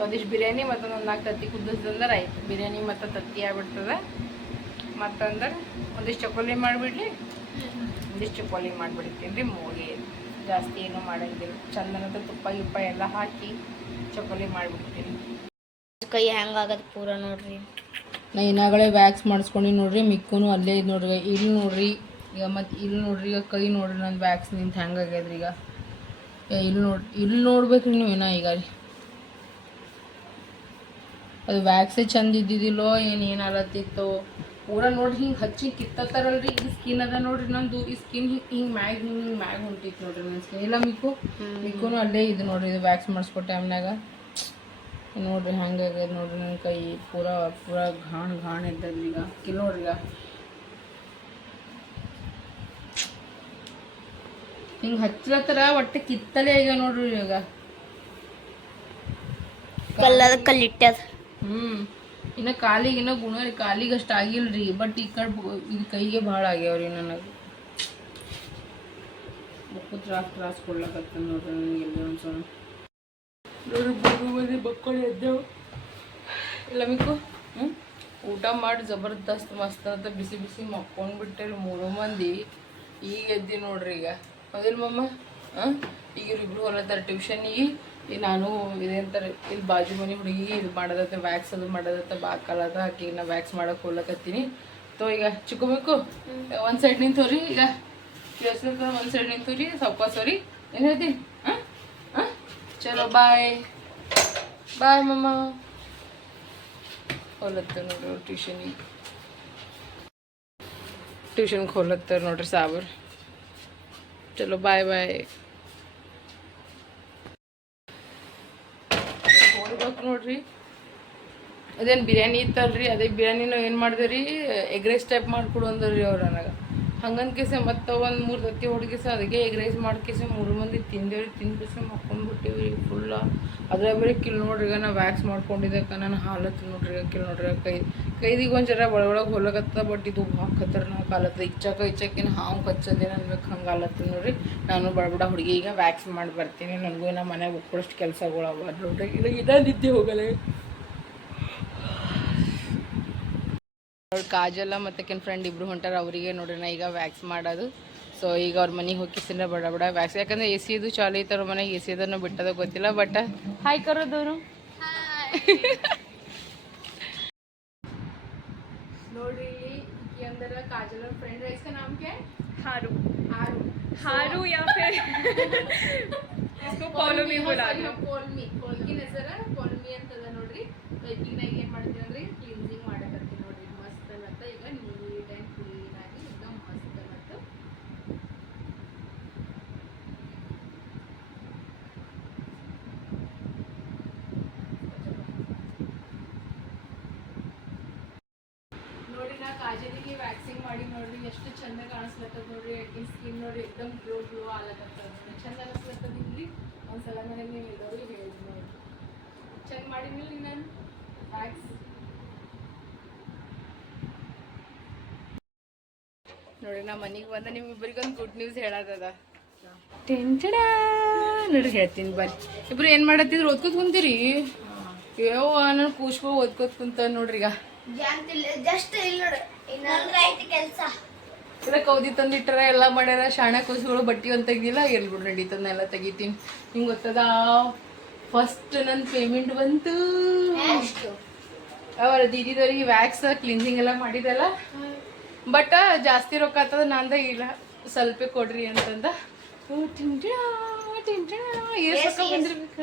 ಒಂದಿಷ್ಟು ಬಿರಿಯಾನಿ ಮತ್ತು ಒಂದು ನಾಲ್ಕು ತತ್ತಿ ಕುದಿಸ್ದಂದ್ರೆ ಆಯ್ತು. ಬಿರಿಯಾನಿ ಮತ್ತು ತತ್ತಿ ಆಗ್ಬಿಡ್ತದ. ಮತ್ತಂದ್ರೆ ಒಂದಿಷ್ಟು ಚಕೋಲಿ ಮಾಡಿಬಿಡ್ಲಿ. ಒಂದಿಷ್ಟು ಚಕೋಲಿ ಮಾಡಿಬಿಡ್ತೀನಿ ರೀ ಮೂಗಿ. ಜಾಸ್ತಿ ಏನೂ ಮಾಡಂಗಿಲ್ಲ. ಚಂದನದ ತುಪ್ಪ ಗಿಪ್ಪ ಎಲ್ಲ ಹಾಕಿ ಚಕೋಲಿ ಮಾಡಿಬಿಡ್ತೀನಿ.
ಕೈ ಹೆಂಗಾಗದು ಪೂರ ನೋಡ್ರಿ.
ನಾ ಏನಾಗಲೇ ವ್ಯಾಕ್ಸ್ ಮಾಡಿಸ್ಕೊಂಡು ನೋಡ್ರಿ ಮಿಕ್ಕೂನು ಅಲ್ಲೇ ಇದು ನೋಡ್ರಿ. ಇಲ್ಲಿ ನೋಡ್ರಿ ಈಗ ಮತ್ತು ಇಲ್ಲಿ ನೋಡ್ರಿ ಈಗ ಕೈ ನೋಡ್ರಿ ನನ್ನ ವ್ಯಾಕ್ಸ್ ನಿಂತು ಹೆಂಗಾಗ್ಯದ್ರಿ ಈಗ ಈಗ ಇಲ್ಲಿ ನೋಡಿ ಇಲ್ಲಿ ನೋಡ್ಬೇಕ್ರಿ ನೀವು ಏನ ಈಗ ರೀ. ಅದು ವ್ಯಾಕ್ಸೇ ಚಂದ ಇದ್ದಿದ್ದಿಲ್ಲೋ, ಏನು ಏನು ಆಗತ್ತಿತ್ತೋ ಪೂರ ನೋಡ್ರಿ ಹಿಂಗೆ ಹಚ್ಚಿ ಕಿತ್ತತ್ತಾರಲ್ರಿ ಈ ಸ್ಕಿನ್ ಅದ ನೋಡ್ರಿ ನಂದು. ಈ ಸ್ಕಿನ್ ಹಿಂಗೆ ಹಿಂಗೆ ಮ್ಯಾಗ್, ಹಿಂಗೆ ಹಿಂಗೆ ಮ್ಯಾಗ್ ಹೊಂಟಿತ್ತು ನೋಡ್ರಿ ನನ್ನ ಸ್ಕಿನ್ ಇಲ್ಲ ಮಿಕ್ಕು ಮಿಕ್ಕೂ ಅಲ್ಲೇ ಇದು ನೋಡ್ರಿ, ಇದು ವ್ಯಾಕ್ಸ್ ಮಾಡಿಸ್ಕೊ ಟೈಮ್ನಾಗ ನೋಡ್ರಿ ಹಂಗಾಗ್ಯದ ನೋಡ್ರಿ ನನ್ನ ಕೈ, ಪೂರ ಪೂರ ಘಾಣ್ ಘಾಣ್ ಇದ್ದದ್ರಿ ಈಗ. ಕಿಲ್ ನೋಡ್ರಿ ಈಗ ಹಿಂಗೆ ಹಚ್ಚಲತ್ತರ ಒಟ್ಟೆ ಕಿತ್ತಲೇ ಈಗ ನೋಡ್ರಿ ಈಗ
ಕಲ್ಲದ ಕಲ್ಲಿಟ್ಟದ
ಹ್ಮ್. ಇನ್ನ ಕಾಲಿಗೆ ಇನ್ನ ಗುಣ ರೀ ಕಾಲಿಗೆ ಅಷ್ಟು ಆಗಿಲ್ರಿ ಬಟ್ ಈ ಕಡೆ ಇದು ಕೈಗೆ ಭಾಳ ಆಗ್ಯಾವ್ರಿ ನನಗೆ. ಬಕ್ಕು ತ್ರಾಸ್ ತ್ರಾಸ್ ಕೊಡ್ಲಕತ್ತ ನೋಡ್ರಿ ನನಗೆ ಒಂದು ಒಂದ್ಸಲ. ನೋಡ್ರಿ ಬಗ್ಗು ಬಂದು ಬಕ್ಕಳಿ ಎದ್ದೇವು. ಇಲ್ಲ ಮಿಕ್ಕು ಹ್ಞೂ ಊಟ ಮಾಡಿ ಜಬರ್ದಸ್ತ್ ಮಸ್ತ್ ಅಂತ ಬಿಸಿ ಬಿಸಿ ಮಕ್ಕೊಂಡು ರೀ ಮೂರು ಮಂದಿ. ಈಗ ಎದ್ದಿ ನೋಡ್ರಿ ಈಗ. ಹೌದಿಲ್ಲ ಮಮ್ಮ ಹಾಂ ಈಗ ಇವ್ರಿಬ್ರು ಹೊಲತ್ತಾರ ಟ್ಯೂಷನಿಗೆ ಈಗ ನಾನು ಇದೇಂತಾರೆ ಇಲ್ಲಿ ಬಾಜು ಮನೆ ಹುಡುಗಿ ಇದು ಮಾಡೋದತ್ತ ವ್ಯಾಕ್ಸ್ ಅದು ಮಾಡೋದತ್ತ ಬಾಕಲದ ಹಾಕಿ ಆಕಿ ನಾ ವ್ಯಾಕ್ಸ್ ಮಾಡೋಕೆ ಹೋಗ್ಲಕತ್ತೀನಿ. ತೊ ಈಗ ಚಿಕ್ಕಬೇಕು ಒಂದು ಸೈಡ್ ನಿಂತವ್ರಿ ಈಗ ಕೇಳಿಸ್ಲಿಕ್ಕೆ ಒಂದು ಸೈಡ್ ನಿಂತವ್ರಿ ಸೋರಿ. ಏನು ಹೇಳ್ತೀನಿ ಹಾಂ? ಹಾಂ? ಚಲೋ ಬಾಯ್ ಬಾಯ್ ಮಮ್ಮ ಹೋಲತ್ತ ನೋಡ್ರಿ ಟ್ಯೂಷನಿಗೆ ಟ್ಯೂಷನ್ಗೆ ಹೋಲತ್ತಾರ ನೋಡ್ರಿ ಸಾಬರ್. ಚಲೋ ಬಾಯ್ ಬಾಯ್ ಹೋಗ್ಬೇಕು ನೋಡ್ರಿ. ಅದೇನು ಬಿರಿಯಾನಿ ಇತ್ತಲ್ರಿ, ಅದೇ ಬಿರಿಯಾನಿನೂ ಏನು ಮಾಡಿದೆ ರೀ ಎಗ್ ರೈಸ್ ಟೈಪ್ ಮಾಡಿಕೊಡು ರೀ ಅವ್ರು ನನಗೆ. ಹಂಗಂದ್ ಕೇಸ ಮತ್ತೆ ಒಂದು ಮೂರು ತತ್ತಿ ಹೊಡ್ಕೇಸ ಅದಕ್ಕೆ ಎಗ್ ರೈಸ್ ಮಾಡ್ಕಿಸಿ ಮೂರು ಮಂದಿ ತಿಂದೇವ್ರಿ ತಿಂದು ಕೇಸ ಮಕ್ಕೊಂಡ್ಬಿಟ್ಟಿವ್ರಿ ಫುಲ್ಲ ಅದ್ರ ಬರೀ ಕಿಲ್ ಈಗ ನಾ ವ್ಯಾಕ್ಸ್ ಮಾಡ್ಕೊಂಡಿದ್ದಕ್ಕ ನಾನು ಹಾಲತ್ತು ನೋಡ್ರಿ ಕಿಲ್ ನೋಡ್ರಿ ಕೈ, ಕೈದಿಗೆ ಒಂದು ಜರ ಒಳಗೊಳಗೆ ಹೊಲಕತ್ತ ಬಟ್ ಇದು ಭಾಳ ಖತರ್ನಾಕ್ ಆಲತ್ತ ಇಚ್ಚಾಕ ಇಚ್ಚಾಕಿನ ಹಾವು ಕಚ್ಚದೇನು ಅನ್ಬೇಕು ಹಂಗೆ ಆಲತ್ತ ನೋಡ್ರಿ. ನಾನು ಬಡಬಡ ಹುಡುಗಿ ಈಗ ವ್ಯಾಕ್ಸ್ ಮಾಡಿ ಬರ್ತೀನಿ. ನನಗೂ ನಮ್ಮ ಮನೆಗೆ ಒಕ್ಕಳಷ್ಟು ಕೆಲಸಗಳು ಅವ ನೋಡ್ರಿ. ಇಲ್ಲ ಇದೇ ನಿದ್ದೆ ಹೋಗಲ್ಲ ಅವ್ಳು ಕಾಜಲ್ಲ ಮತ್ತು ಕೆನ್ ಫ್ರೆಂಡ್ ಇಬ್ರು ಹೊಂಟಾರ ಅವರಿಗೆ ನೋಡ್ರಿ ನಾ ಈಗ ವ್ಯಾಕ್ಸ್ ಮಾಡೋದು ಸೊ ಈಗ ಅವ್ರ ಮನೆಗೆ ಹೋಗಿಸಿದ್ರೆ ಬಡ ಬಡ ವ್ಯಾಕ್ಸ್ ಯಾಕಂದ್ರೆ ಎ ಸಿ ಇದು ಚಾಲು ಐತೆ ಅವ್ರ ಮನೆಗೆ ಎ ಸಿ ಅದನ್ನು ಬಿಟ್ಟದ ಗೊತ್ತಿಲ್ಲ ಬಟ್ ಹಾಯ್ ಕರೋದವರು ನೋಡ್ರಿ ಈಕಿ ಅಂದರ ಕಾಜಲ್ ಅವ್ರ ಫ್ರೆಂಡ್ ರೈಸ್ का नाम क्या है
हारू
हारू
हारू या फिर इसको फॉलो मी बुला लो
ಕೋಲ್ಮಿ ಕೋಲ್ಕಿನ ಹೆಸರ ಕೋಲ್ಮಿ ಕಾಜಲಿಗೆ ವ್ಯಾಕ್ಸಿಂಗ್ ಮಾಡಿ ನೋಡ್ರಿ ಎಷ್ಟು ಚಂದ ಕಾಣಿಸ್ಲತ್ತದ ನೋಡ್ರಿ ಆಕಿನ ಸ್ಕಿನ್ ನೋಡ್ರಿ ಎಕ್ದಮ್ ಗ್ಲೋ ಗ್ಲೋ ಆಗ್ಲತ್ತದ ಚಂದ ಅನಿಸ್ಲತ್ತದ ಇಲ್ಲಿ? ಒಂದ್ಸಲ ನನಗೆ ನೀವು ಇದ್ದವ್ರಿಗೆ ಹೇಳಿ ನೋಡ್ರಿ. ಚಂದ ಮಾಡಿದ್ಮೇಲೆ ನಾನು ವ್ಯಾಕ್ಸ್ ನೋಡ್ರಿ ನಾ ಮನೆಗೆ ಬಂದ ನಿಮ್ಮಿಬ್ಬರಿಗೊಂದು ಗುಡ್ ನ್ಯೂಸ್ ಹೇಳೋದದ ಟೆನ್ಷಡ ನೋಡ್ರಿ ಹೇಳ್ತೀನಿ ಬರ್ರಿ. ಇಬ್ರು ಏನು ಮಾಡತ್ತಿದ್ರು? ಓದ್ಕೋತ ಕುಂತೀರಿ? ಯೋ ನಾನು ಕೂಸ್ಕೊ ಓದ್ಕೋತ ಕುಂತ ನೋಡ್ರಿ ಈಗ.
ಜಸ್ಟ್ ಇಲ್ಲ ನೋಡಿ. ಇನ್ನೊಂದು ಐತಿ ಕೆಲಸ.
ಇಲ್ಲ ಕೌದಿ ತಂದಿಟ್ಟಾರ ಎಲ್ಲ ಮಾಡ್ಯಾರ ಶಾಣ ಕೂಸುಗಳು ಬಟ್ಟಿ ಒಂದು ತೆಗ್ದಿಲ್ಲ ಎಲ್ಲಿ ಬಿಡು ಎಲ್ಲ ತೆಗಿತೀನಿ. ನಿಮ್ಗೆ ಗೊತ್ತದ? ಫಸ್ಟ್ ನನ್ನ ಪೇಮೆಂಟ್ ಬಂತು. ಅವರ ದೀದಿದವ್ರಿಗೆ ವ್ಯಾಕ್ಸ್ ಕ್ಲಿನ್ಸಿಂಗ್ ಎಲ್ಲ ಮಾಡಿದಲ್ಲ. ಬಟ್ ಜಾಸ್ತಿ ರೊಕ್ಕ ಆಗ್ತದ ನಂದ ಇಲ್ಲ. ಸ್ವಲ್ಪ ಕೊಡ್ರಿ ಅಂತಂದ. ಎಷ್ಟ್ ರೊಕ್ಕ ಬಂದಿರ್ಬೇಕು.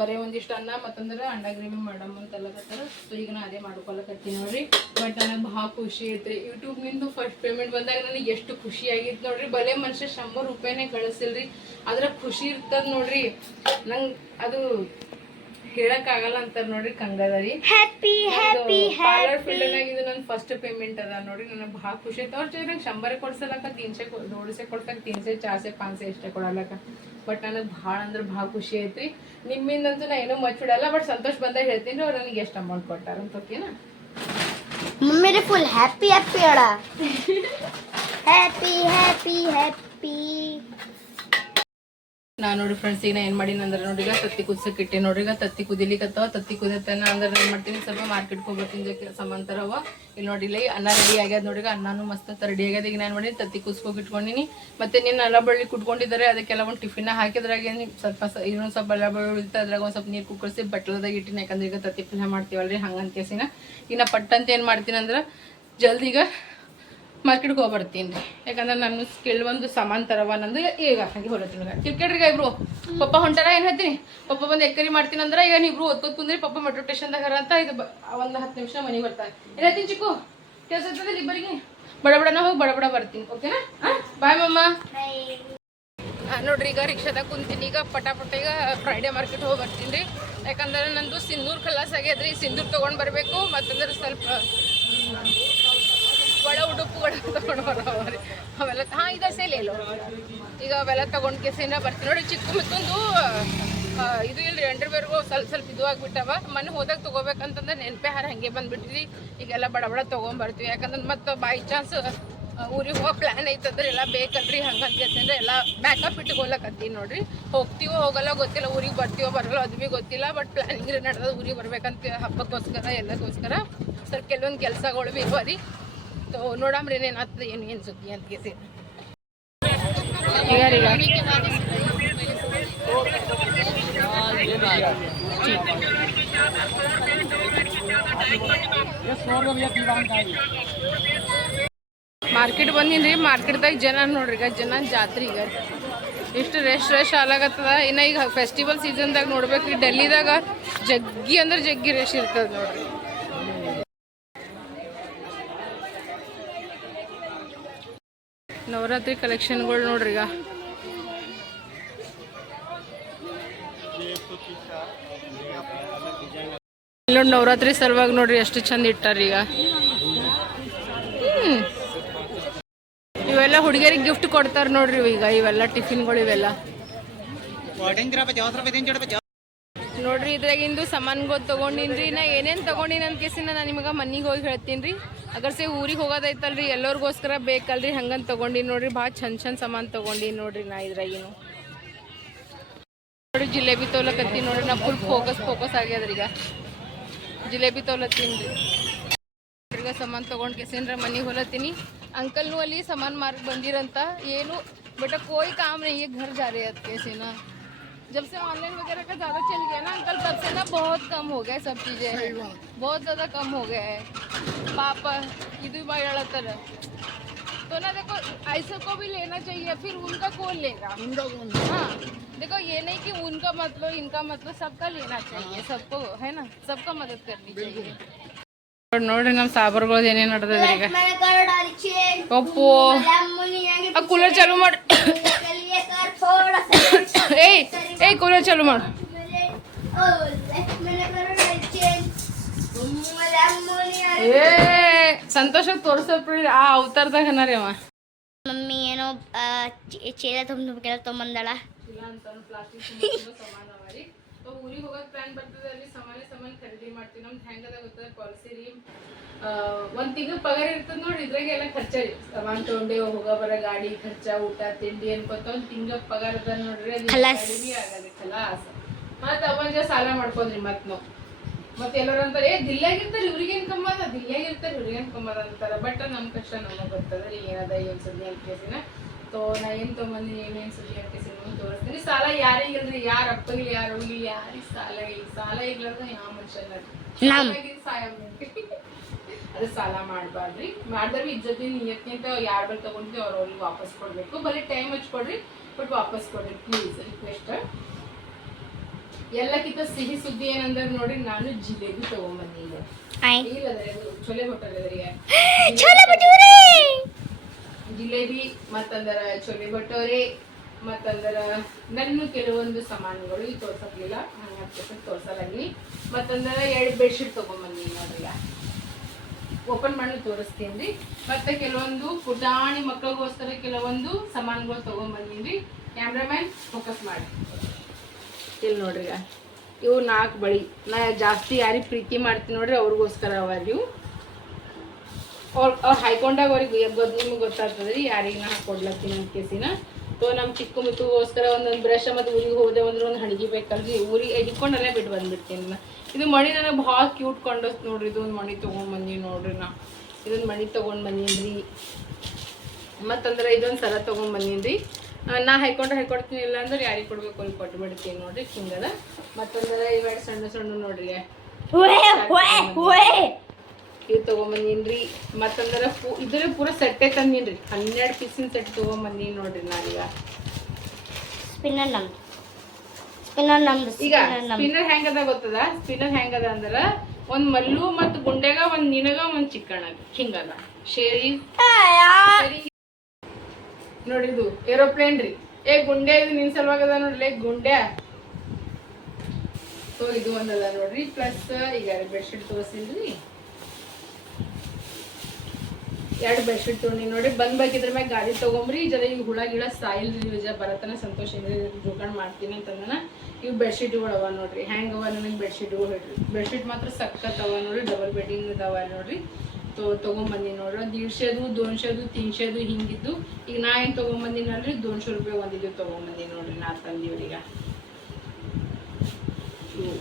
ಬರೀ ಒಂದಿಷ್ಟು ಅನ್ನ ಮತ್ತಂದ್ರೆ ಅಂಡ ಗ್ರೇವಿ ಮಾಡಮ್ ಅಂತೆಲ್ಲ ಕತ್ತಾರ ಸೊ ಈಗ ನಾ ಅದೇ ಮಾಡ್ಕೊಳಕತ್ತೀನಿ ನೋಡ್ರಿ. ಬಟ್ ನನಗೆ ಭಾಳ ಖುಷಿ ಐತ್ರಿ. ಯೂಟ್ಯೂಬ್ನಿಂದ ಫಸ್ಟ್ ಪೇಮೆಂಟ್ ಬಂದಾಗ ನನಗೆ ಎಷ್ಟು ಖುಷಿ ಆಗಿತ್ತು ನೋಡ್ರಿ. ಬಲೆ ಮನುಷ್ಯ ಶಂಬರ್ ರೂಪಾಯಿನೇ ಕಳಿಸಿಲ್ರಿ ಅದ್ರ ಖುಷಿ ಇರ್ತದ ನೋಡ್ರಿ. ನಂಗೆ ಅದು ಹೇಳಕ್ ಆಗಲ್ಲ ಅಂತಾರ ನೋಡ್ರಿ ಕಂಗದರಿ.
ಹ್ಯಾಪಿ ಹ್ಯಾಪಿ
ಪಾರ್ಲರ್ ನನ್ನ ಫಸ್ಟ್ ಪೇಮೆಂಟ್ ಅದ ನೋಡಿ ನನಗೆ ಬಹಳ ಖುಷಿ ಆಯ್ತು. ಅವ್ರ ಜೊತೆ ಶಂಬರ ಕೊಡ್ಸಲಕ ತಿನ್ಸೆ ನೋಡಿಸೆ ಕೊಡ್ತಾಕ ತಿನ್ಸೆ ಚಾಸೆ ಪಾನ್ಸೆ ಇಷ್ಟ ಕೊಡಲಕ ಬಟ್ ನನಗೆ ಭಾಳ ಅಂದ್ರೆ ಭಾಳ ಖುಷಿ ಐತ್ರಿ ನಿಮ್ಮಿಂದಂತೂ ನಾ ಏನೂ ಮಚ್ಚಿಡಲ್ಲ ಬಟ್ ಸಂತೋಷ ಬಂದಾಗ ಹೇಳ್ತೀನಿ ಅವ್ರು ನನಗೆ ಎಷ್ಟು ಅಮೌಂಟ್ ಕೊಟ್ಟಾರ ಅಂತ ಓಕೆನಾ
ಮಮ್ಮಿರಿ ಫುಲ್ ಹ್ಯಾಪಿ ಹ್ಯಾಪಿ ಅಡ ಹ್ಯಾಪಿ ಹ್ಯಾಪಿ ಹ್ಯಾಪಿ
ನಾ ನೋಡಿ ಫ್ರೆಂಡ್ಸ್ ಈಗ ಏನು ಮಾಡೀನಿ ಅಂದ್ರೆ ನೋಡಿ, ಈಗ ತತ್ತಿ ಕುದ್ಸಕ್ಕೆ ಇಟ್ಟೆ. ನೋಡಿ, ಈಗ ತತ್ತಿ ಕುದಿಲಿಕತ್ತವ, ತತ್ತಿ ಕುದಿತನ ಅಂದ್ರೆ ಏನು ಮಾಡ್ತೀನಿ, ಸ್ವಲ್ಪ ಮಾರ್ಕೆಟ್ಗೆ ಹೋಗ್ಬರ್ತೀನಿ ಜೊತೆ ಅವ ಇಲ್ಲಿ ನೋಡಿ, ಇಲ್ಲಿ ಅನ್ನ ರೆಡಿ ಆಗ್ಯದ ನೋಡಿಗ ಅನ್ನನೂ ಮಸ್ತ್ ರೆಡಿ ಆಗ್ಯದ. ಈಗ ನಾನು ಮಾಡಿ ತತ್ತಿ ಕುಸ್ಕೋಗಿ ಇಟ್ಕೊಂಡಿನಿ. ಮತ್ತೆ ನೀನು ಅಲ್ಲ ಬಳ್ಳಿ ಕುಟ್ಕೊಂಡಿದ್ದಾರೆ ಅದಕ್ಕೆಲ್ಲ ಒಂದು ಟಿಫಿನ್ ಹಾಕಿದ್ರಾಗ ಸ್ವಲ್ಪ ಇನ್ನೊಂದು ಸ್ವಲ್ಪ ಅಲ್ಲ ಬಳ್ಳಿ ಉಳಿತಾ, ಅದ್ರಾಗ ಒಂದು ಸ್ವಲ್ಪ ನೀರು ಕುಕ್ಕರ್ಸಿ ಬಟ್ಲದಾಗ ಇಟ್ಟಿನಿ. ಯಾಕಂದ್ರೆ ಈಗ ತತ್ತಿ ಪಲ್ಯ ಮಾಡ್ತೀವಲ್ರಿ, ಹಂಗಂತ ಕೇಸಿನ ಈಗ ನಾ ಪಟ್ಟಂತ ಏನು ಮಾಡ್ತೀನಿ ಅಂದ್ರೆ ಜಲ್ದಿಗ ಮಾರ್ಕೆಟ್ಗೆ ಹೋಗ್ಬರ್ತೀನಿ ರೀ. ಯಾಕಂದ್ರೆ ನಾನು ಕೆಲವೊಂದು ಸಾಮಾನು ತರವ ನಂದು ಈಗ ಹಾಗೆ ಹೊರತೀನಿ ಕ್ರಿಕೆಟ್ರಿಗೆ ಇಬ್ರು. ಪಪ್ಪ ಹೊಂಟಾರ ಏನು ಹೇಳ್ತೀನಿ? ಪಪ್ಪ ಬಂದು ಎಕ್ಕರಿ ಮಾಡ್ತೀನಿ ಅಂದ್ರೆ ಈಗ ನೀವು ಓದ್ಕೋತ ಕುಂದ್ರಿ, ಪಪ್ಪ ಮೆಟ್ರೋ ಸ್ಟೇಷನ್ದಾಗ ಅಂತ ಇದು ಒಂದು ಹತ್ತು ನಿಮಿಷ ಮನೆಗೆ ಬರ್ತಾರೆ. ಏನು ಹೇಳ್ತೀನಿ ಚಿಕ್ಕು? ಕೆಲಸ ಇರ್ತದೆ ಇಬ್ಬರಿಗೆ. ಬಡ ಬಡನ ಹೋಗಿ ಬಡ ಬರ್ತೀನಿ ಓಕೆನಾ ಬಾಯ್ ಮಮ್ಮ. ನೋಡ್ರಿ, ಈಗ ರಿಕ್ಷಾದಾಗ ಕುಂತೀನಿ. ಈಗ ಪಟಾಪಟ ಈಗ ಫ್ರೈಡೆ ಮಾರ್ಕೆಟ್ ಹೋಗಿ ಬರ್ತೀನಿ ರೀ. ಯಾಕಂದ್ರೆ ನಂದು ಸಿಂಧೂರ್ ಕಲಾಸ್ ಆಗ್ಯದ್ರಿ, ಸಿಂಧೂರ್ ತೊಗೊಂಡು ಬರಬೇಕು, ಮತ್ತಂದ್ರೆ ಸ್ವಲ್ಪ ಒಳ ಉಡುಪುಗಳು ತಗೊಂಡು ಬರೋರಿ ಅವೆಲ್ಲ ಹಾಂ ಇದು ಇಲ್ಲ. ಈಗ ಅವೆಲ್ಲ ತಗೊಂಡು ಕೆಸಿನ ಬರ್ತೀನಿ. ನೋಡಿ, ಚಿಕ್ಕ ಮತ್ತೊಂದು ಇದು ಇಲ್ರಿ ಅಂಡರ್ವೇರ್ಗೂ ಸ್ವಲ್ಪ ಸ್ವಲ್ಪ ಇದು ಆಗ್ಬಿಟ್ಟವ ಮನೆ ಹೋದಾಗ ತೊಗೋಬೇಕಂತಂದ್ರೆ ನೆನಪೆ ಹಾರ ಹಂಗೆ ಬಂದ್ಬಿಟ್ಟಿರಿ ಈಗೆಲ್ಲ ಬಡ ಬಡ ತೊಗೊಂಬರ್ತೀವಿ. ಯಾಕಂದ್ರೆ ಮತ್ತೆ ಬೈ ಚಾನ್ಸ್ ಊರಿಗೆ ಹೋಗೋ ಪ್ಲ್ಯಾನ್ ಐತಂದ್ರೆ ಎಲ್ಲ ಬೇಕಲ್ರಿ ಹಂಗಂತ ಕೇಳ್ತಂದ್ರೆ ಎಲ್ಲ ಬ್ಯಾಕಪ್ ಅತ್ತೀನಿ ನೋಡ್ರಿ. ಹೋಗ್ತೀವೋ ಹೋಗಲ್ಲ ಗೊತ್ತಿಲ್ಲ, ಊರಿಗೆ ಬರ್ತೀವೋ ಬರಲ್ಲ, ಅದು ಭೀ ಗೊತ್ತಿಲ್ಲ. ಬಟ್ ಪ್ಲ್ಯಾನಿಂಗ್ ನಡೆದ ಊರಿಗೆ ಬರ್ಬೇಕಂತ ಹಬ್ಬಕ್ಕೋಸ್ಕರ ಎಲ್ಲಕ್ಕೋಸ್ಕರ ಸ್ವಲ್ಪ ಕೆಲವೊಂದು ಕೆಲಸಗಳು ಭೀ ಇವ ರೀ ಸೊ ನೋಡಮ್ರಿ ಏನೇನು ಆಗ್ತದೆ, ಏನು ಏನು ಸುದ್ದಿ ಅಂತ ಕೇಸಿ ಈಗ ರೀ ಈಗ. ಮಾರ್ಕೆಟ್ ಬಂದೀನಿ ರೀ ಮಾರ್ಕೆಟ್ದಾಗ ಜನ ನೋಡ್ರಿ, ಈಗ ಜನ ಜಾತ್ರೆ ಈಗ. ಇಷ್ಟು ರೆಸ್ಟ್ ರೆಸ್ಟ್ ಆಲಾಗತ್ತದ ಇನ್ನು ಈಗ ಫೆಸ್ಟಿವಲ್ ಸೀಸನ್ದಾಗ ನೋಡ್ಬೇಕು ಈ ಡೆಲ್ಲಿದಾಗ ಜಗ್ಗಿ ಅಂದ್ರೆ ಜಗ್ಗಿ ರೆಸ್ಟ್ ಇರ್ತದೆ ನೋಡ್ರಿ. ನವರಾತ್ರಿ ಕಲೆಕ್ಷನ್ಗಳು ನೋಡ್ರಿ ಈಗ. ಇಲ್ಲೊಂದು ನವರಾತ್ರಿ ಸಲುವಾಗಿ ನೋಡ್ರಿ ಎಷ್ಟು ಚಂದ ಇಟ್ಟಾರ ಈಗ. ಇವೆಲ್ಲ ಹುಡುಗಿಯರಿಗೆ ಗಿಫ್ಟ್ ಕೊಡ್ತಾರ ನೋಡ್ರಿ ಈಗ ಇವೆಲ್ಲ, ಟಿಫಿನ್ಗಳು ಇವೆಲ್ಲ. ನೋಡ್ರಿ ಇದ್ರಾಗಿಂದು ಸಾಮಾನ್ಗಳು ತಗೊಂಡಿನ್ರಿ. ನಾ ಏನೇನು ತೊಗೊಂಡಿನ ಅಂತ ಕೇಸಿನ ನಾ ನಿಮಗೆ ಮನೆಗೆ ಹೋಗಿ ಹೇಳ್ತೀನಿ ರೀ ಅಗರ್ಸೆ ಊರಿಗೆ ಹೋಗೋದೈತಲ್ರಿ ಎಲ್ಲರಿಗೋಸ್ಕರ ಬೇಕಲ್ರಿ, ಹಂಗಂತ ತಗೊಂಡಿನ್ ನೋಡ್ರಿ. ಭಾಳ ಚಂದ ಚಂದ ಸಾಮಾನು ತೊಗೊಂಡಿನಿ ನೋಡ್ರಿ ನಾ ಇದ್ರಾಗಿನು. ನೋಡ್ರಿ, ಜಿಲೇಬಿ ತೋಲಕತ್ತಿ ನೋಡ್ರಿ, ನಾ ಫುಲ್ ಫೋಕಸ್ ಫೋಕಸ್ ಆಗ್ಯದ್ರಿ ಈಗ. ಜಿಲೇಬಿ ತೊಲತ್ತೀನಿ. ರೀ ಈಗ ಸಾಮಾನು ತೊಗೊಂಡು ಕೆಸೇನ್ರ ಮನೆಗೆ ಹೊಲತ್ತೀನಿ. ಅಂಕಲ್ನು ಅಲ್ಲಿ ಸಾಮಾನು ಮಾರ್ಕ್ ಬಂದಿರಂತ. ಏನು, ಬಟ್ ಕೋಯ್ ಕಾಮ್ ಈಗ ಘರ್ ಜಾರಿ ಅದ್ ಕೇಸಿನ. जब से ऑनलाइन वगैरह का ज़्यादा चल गया ना अंकल तब से ना बहुत कम हो गया सब चीज़ें बहुत ज़्यादा कम हो गया है पापा ಇದು ಹೇಳತ್ತಾರ तो ना देखो ऐसे को भी लेना चाहिए फिर उनका कौन लेगा हाँ देखो ये नहीं कि उनका मतलब इनका मतलब सबका लेना चाहिए सबको है ना सबका मदद करनी चाहिए ನೋಡ್ರಿ ನಮ್ಮ ಸಾಬರ್ಗಳು ಏನೇನು ನಡೆದದ್ರಿ ಈಗ
मैंने कर डाली चेन
ಒಪ್ಪು
मुनी आगे
ಆ ಕೂಲರ್ ಚಾಲು ಮಾಡಿ
ए
ए कोणा चलो मग ए संतोष तोरस
हा अवतार तर घेणार आहे मग मम्मी
येणो चेला धुमधुम केला तो मंदाला. ಊರಿಗೆ ಹೋಗೋದು ಪ್ಲಾನ್ ಬರ್ತದೆ ಅಲ್ಲಿ ಸಾಮಾನ್ಯ ಸಾಮಾನು ಖರೀದಿ ಮಾಡ್ತೀವಿ. ನಮ್ದು ಹೆಂಗದ ಗೊತ್ತದ ಪಾಲಿಸಿ ರೀ ಆ, ಒಂದ್ ತಿಂಗಳು ಪಗಾರ ಇರ್ತದ ನೋಡಿ ಇದ್ರಾಗ ಎಲ್ಲ ಖರ್ಚ ರೀ. ಸಾಮಾನ್ ಹೋಗೋ ಬರೋ ಗಾಡಿ ಖರ್ಚ ಊಟ ತಿಂಡಿ ಅನ್ಕೋತ ಒಂದ್ ತಿಂಗಳ ಪಗಾರ ಅದ ನೋಡ್ರಿ. ಕಡಿಮೆ ಆಗದೆ ಖಲಾಸ್ ಮತ್ತ ಅವಂಜ ಸಾಲ ಮಾಡ್ಕೊಂಡ್ರಿ ಮತ್ತೆ ನಾವು. ಮತ್ತೆ ಎಲ್ಲರೂ ಅಂತಾರೆ ಏ ದಿಲ್ಲಾಗಿರ್ತಾರೆ ಇವ್ರಿಗೇನು ಕಮ್ಮ ಅದ? ದಿಲ್ಲಾಗಿರ್ತಾರೆ ಇವ್ರಿಗೇನು ಕಮ್ಮದ ಅಂತಾರೆ. ಬಟ್ ನಮ್ ಕಷ್ಟ ನಮಗೆ ಗೊತ್ತದ ಏನದ ಏನ್ ಸುದ್ದಿ ಅಂತ ಕೇಸಿನ ತೋ ನಾ ಏನ್ ತೊಗೊಂಬಂದಿ ಏನೇನ್ ಸುದ್ದಿ ಕೇಸಿನ ತೋರಿಸ್ತೀನಿ. ಸಾಲ ಯಾರಿಗಿಲ್ರಿ ಯಾರ ಅಪ್ಪಗಿಲ್ಲ ಯಾರ ಹುಡುಗಿ ಯಾರಿಗ್ ಸಾಲ ಇಲ್ಲ. ಸಾಲ ಇರ್ಲಾರ್ದ ಯಾವ ಮನುಷ್ಯನ
ಅದೇ
ಸಹಾಯ ಅದು ಸಾಲ ಮಾಡಬಾರ್ದ್ರಿ. ಮಾಡಿದ್ರೆ ಇಜ್ಜತಿ ನಿಯತ್ನಿಂತ ಯಾರ ಬಳಿ ತಗೊಂಡ್ರಿ ಅವ್ರ ಅವ್ರಿಗೆ ವಾಪಸ್ ಕೊಡ್ಬೇಕು. ಬರೀ ಟೈಮ್ ಹಚ್ಕೊಡ್ರಿ ಬಟ್ ವಾಪಸ್ ಕೊಡ್ರಿ. ಪ್ಲೀಸ್ ರಿಕ್ವೆಸ್ಟ್ ಎಲ್ಲಕ್ಕಿಂತ ಸಿಹಿ ಸುದ್ದಿ ಏನಂದ್ರೆ ನೋಡಿ ನಾನು ಜಿಲೇಬಿ ತಗೊಂಬಂದಿದ್ದೆ ಇಲ್ಲದ್ರೆ ಚೊಲೆ ಹೋಟೆಲ್ ಅದ್ರಿಗೆ
ಚೋಲೆ
ಜಿಲೇಬಿ, ಮತ್ತಂದರ ಚೊಲೆ ಬಟೋರೆ ಮತ್ತಂದರ ನನ್ನ ಕೆಲವೊಂದು ಸಾಮಾನುಗಳು ಈಗ ತೋರ್ಸಕ್ಲಿಲ್ಲ ಹಂಗೆ ತೋರ್ಸಲಾಗಿ ಮತ್ತಂದರ ಎರಡು ಬೆಡ್ಶೀಟ್ ತೊಗೊಂಬಂದಿನಿ ನೋಡ್ರಿ ಓಪನ್ ಮಾಡಿ ತೋರಿಸ್ತೀನಿ ರೀ ಮತ್ತೆ ಕೆಲವೊಂದು ಪುಟಾಣಿ ಮಕ್ಕಳಿಗೋಸ್ಕರ ಕೆಲವೊಂದು ಸಾಮಾನುಗಳು ತೊಗೊಂಬಂದಿನಿ ಕ್ಯಾಮ್ರಾಮ್ಯಾನ್ ಫೋಕಸ್ ಮಾಡಿ. ಇಲ್ಲಿ ನೋಡ್ರಿ. ಇವು ನಾಲ್ಕು ಬಳಿ. ನಾ ಜಾಸ್ತಿ ಯಾರಿಗೆ ಪ್ರೀತಿ ಮಾಡ್ತೀನಿ ನೋಡ್ರಿ ಅವ್ರಿಗೋಸ್ಕರ ಅವ ಇವು. ಅವ್ರು ಅವ್ರು ಹಾಯ್ಕೊಂಡಾಗ ಅವ್ರಿಗೆ ಗೊತ್ತು ನಿಮ್ಗೆ ಗೊತ್ತಾಗ್ತದೆ ರೀ, ಯಾರಿಗೆ ನಾ ಕೊಡ್ಲತ್ತೀನಿ ಅಂತ ಕೇಸಿನ. ತೋ ನಮ್ಮ ಚಿಕ್ಕ ಮಿತುಗೋಸ್ಕರ ಒಂದೊಂದು ಬ್ರಷ್ ಮತ್ತು ಊರಿಗೆ ಹೋದೆ ಅಂದ್ರೆ ಒಂದು ಹಣಗಿ ಬೇಕಲ್ರಿ, ಊರಿಗೆ ಇಟ್ಕೊಂಡಲ್ಲೇ ಬಿಟ್ಟು ಬಂದ್ಬಿಡ್ತೀನಿ ನಾ ಇದು ಮಣಿ ನನಗೆ ಭಾಳ ಕ್ಯೂಟ್ ಕೊಂಡಸ್ತು ನೋಡ್ರಿ, ಇದೊಂದು ಮಣಿ ಮಣಿ ಬನ್ನಿ ನೋಡ್ರಿ ನಾ. ಇದೊಂದು ಮಣಿ ತೊಗೊಂಡು ಬಂದೀನಿ ಮತ್ತಂದ್ರೆ ಇದೊಂದು ಸರ ತೊಗೊಂಡ್ಬಂದೀನಿ ರೀ ನಾ ಹಾಯ್ಕೊಂಡ್ರೆ ಹೈಕೊಡ್ತೀನಿ ಇಲ್ಲ ಅಂದ್ರೆ ಯಾರಿಗೆ ಕೊಡ್ಬೇಕು ಅಲ್ಲಿ ಕೊಟ್ಟು ಬಿಡ್ತೀನಿ ನೋಡ್ರಿ ಹಿಂಗದ ಮತ್ತಂದ್ರೆ ಇವೆರಡು ಸಣ್ಣ ಸಣ್ಣ ನೋಡ್ರಿ. ಇವು ತೊಗೊಂಬಂದಿನ್ರಿ. ಮತ್ತಂದ್ರೆ ಪೂ ಇದ್ರ ಪೂರ ಸೆಟ್ಟೆ ತಂದಿನ್ರಿ. ಹನ್ನೆರಡು ಪೀಸಿನ ಸೆಟ್ ತೊಗೊಂಬಂದೀನಿ ನೋಡ್ರಿ ನಾನೀಗ.
ಸ್ಪಿನ್ನರ್ ನಮ್ದು. ಸ್ಪಿನ್ನರ್ ನಮ್ದು
ಈಗ
ಸ್ಪಿನ್ನರ್
ಹೆಂಗದ ಗೊತ್ತದ? ಸ್ಪಿನ್ನರ್ ಹೆಂಗದ ಅಂದ್ರ ಒಂದ್ ಮಲ್ಲು ಮತ್ ಗುಂಡೆಗ ಒಂದ್ ನಿನಗ ಒಂದ್ ಚಿಕ್ಕಣ ಹಿಂಗದ. ಶೇರಿ ನೋಡಿದ್ದು ನೋಡಿ ಇದು ಏರೋಪ್ಲೇನ್ ರೀ. ಏ ಗುಂಡೆ ಇದು ನಿನ್ ಸಲುವಾಗದ ನೋಡ್ರಿ. ಗುಂಡೆ ಸೊ ಇದು ಒಂದದ ನೋಡ್ರಿ. ಪ್ಲಸ್ ಈಗ ಬೆಡ್ಶೀಟ್ ತೋರಿಸಿದ್ರಿ ಎರಡು ಬೆಡ್ಶೀಟ್ ತೊಗೊಂಡಿ ನೋಡಿ, ಬಂದ್ ಬೇಕಿದ್ರ ಮ್ಯಾಗ ಗಾಡಿ ತಗೊಂಬ್ರಿ ಜನ ಈಗ ಹುಳ ಗಿಳ ಸಾಯಿಲ್ ನಿಜ ಬರತನ ಸಂತೋಷ ಜೋಕಾಣ್ ಮಾಡ್ತೀನಿ ಅಂತಂದನ. ಇವು ಬೆಡ್ಶೀಟ್ಗಳು ಅವ ನೋಡ್ರಿ, ಹ್ಯಾಂಗ್ ಅವ ನನಗೆ ಬೆಡ್ಶೀಟ್ಗಳು ಹೇಳ್ರಿ. ಬೆಡ್ಶೀಟ್ ಮಾತ್ರ ಸಖತ್ ಅವ ನೋಡ್ರಿ, ಡಬಲ್ ಬೆಡ್ಡಿಂಗ್ ಅದಾವ ನೋಡ್ರಿ. ತೊ ನೋಡ್ರಿ, ಒಂದು ದೀಡ್ಶೆದು ದೋಣಿಸೋದು ತಿನ್ಸೋದು ಹಿಂಗಿದ್ದು. ಈಗ ನಾ ಏನು ತೊಗೊಂಬಂದಿನಲ್ರಿ ದೋನ್ಶೆ ರೂಪಾಯಿ ಒಂದಿದ್ದು ತೊಗೊಂಬಂದಿ ನೋಡ್ರಿ ನಾ ತಂದಿವ್ರಿಗ. ಇವು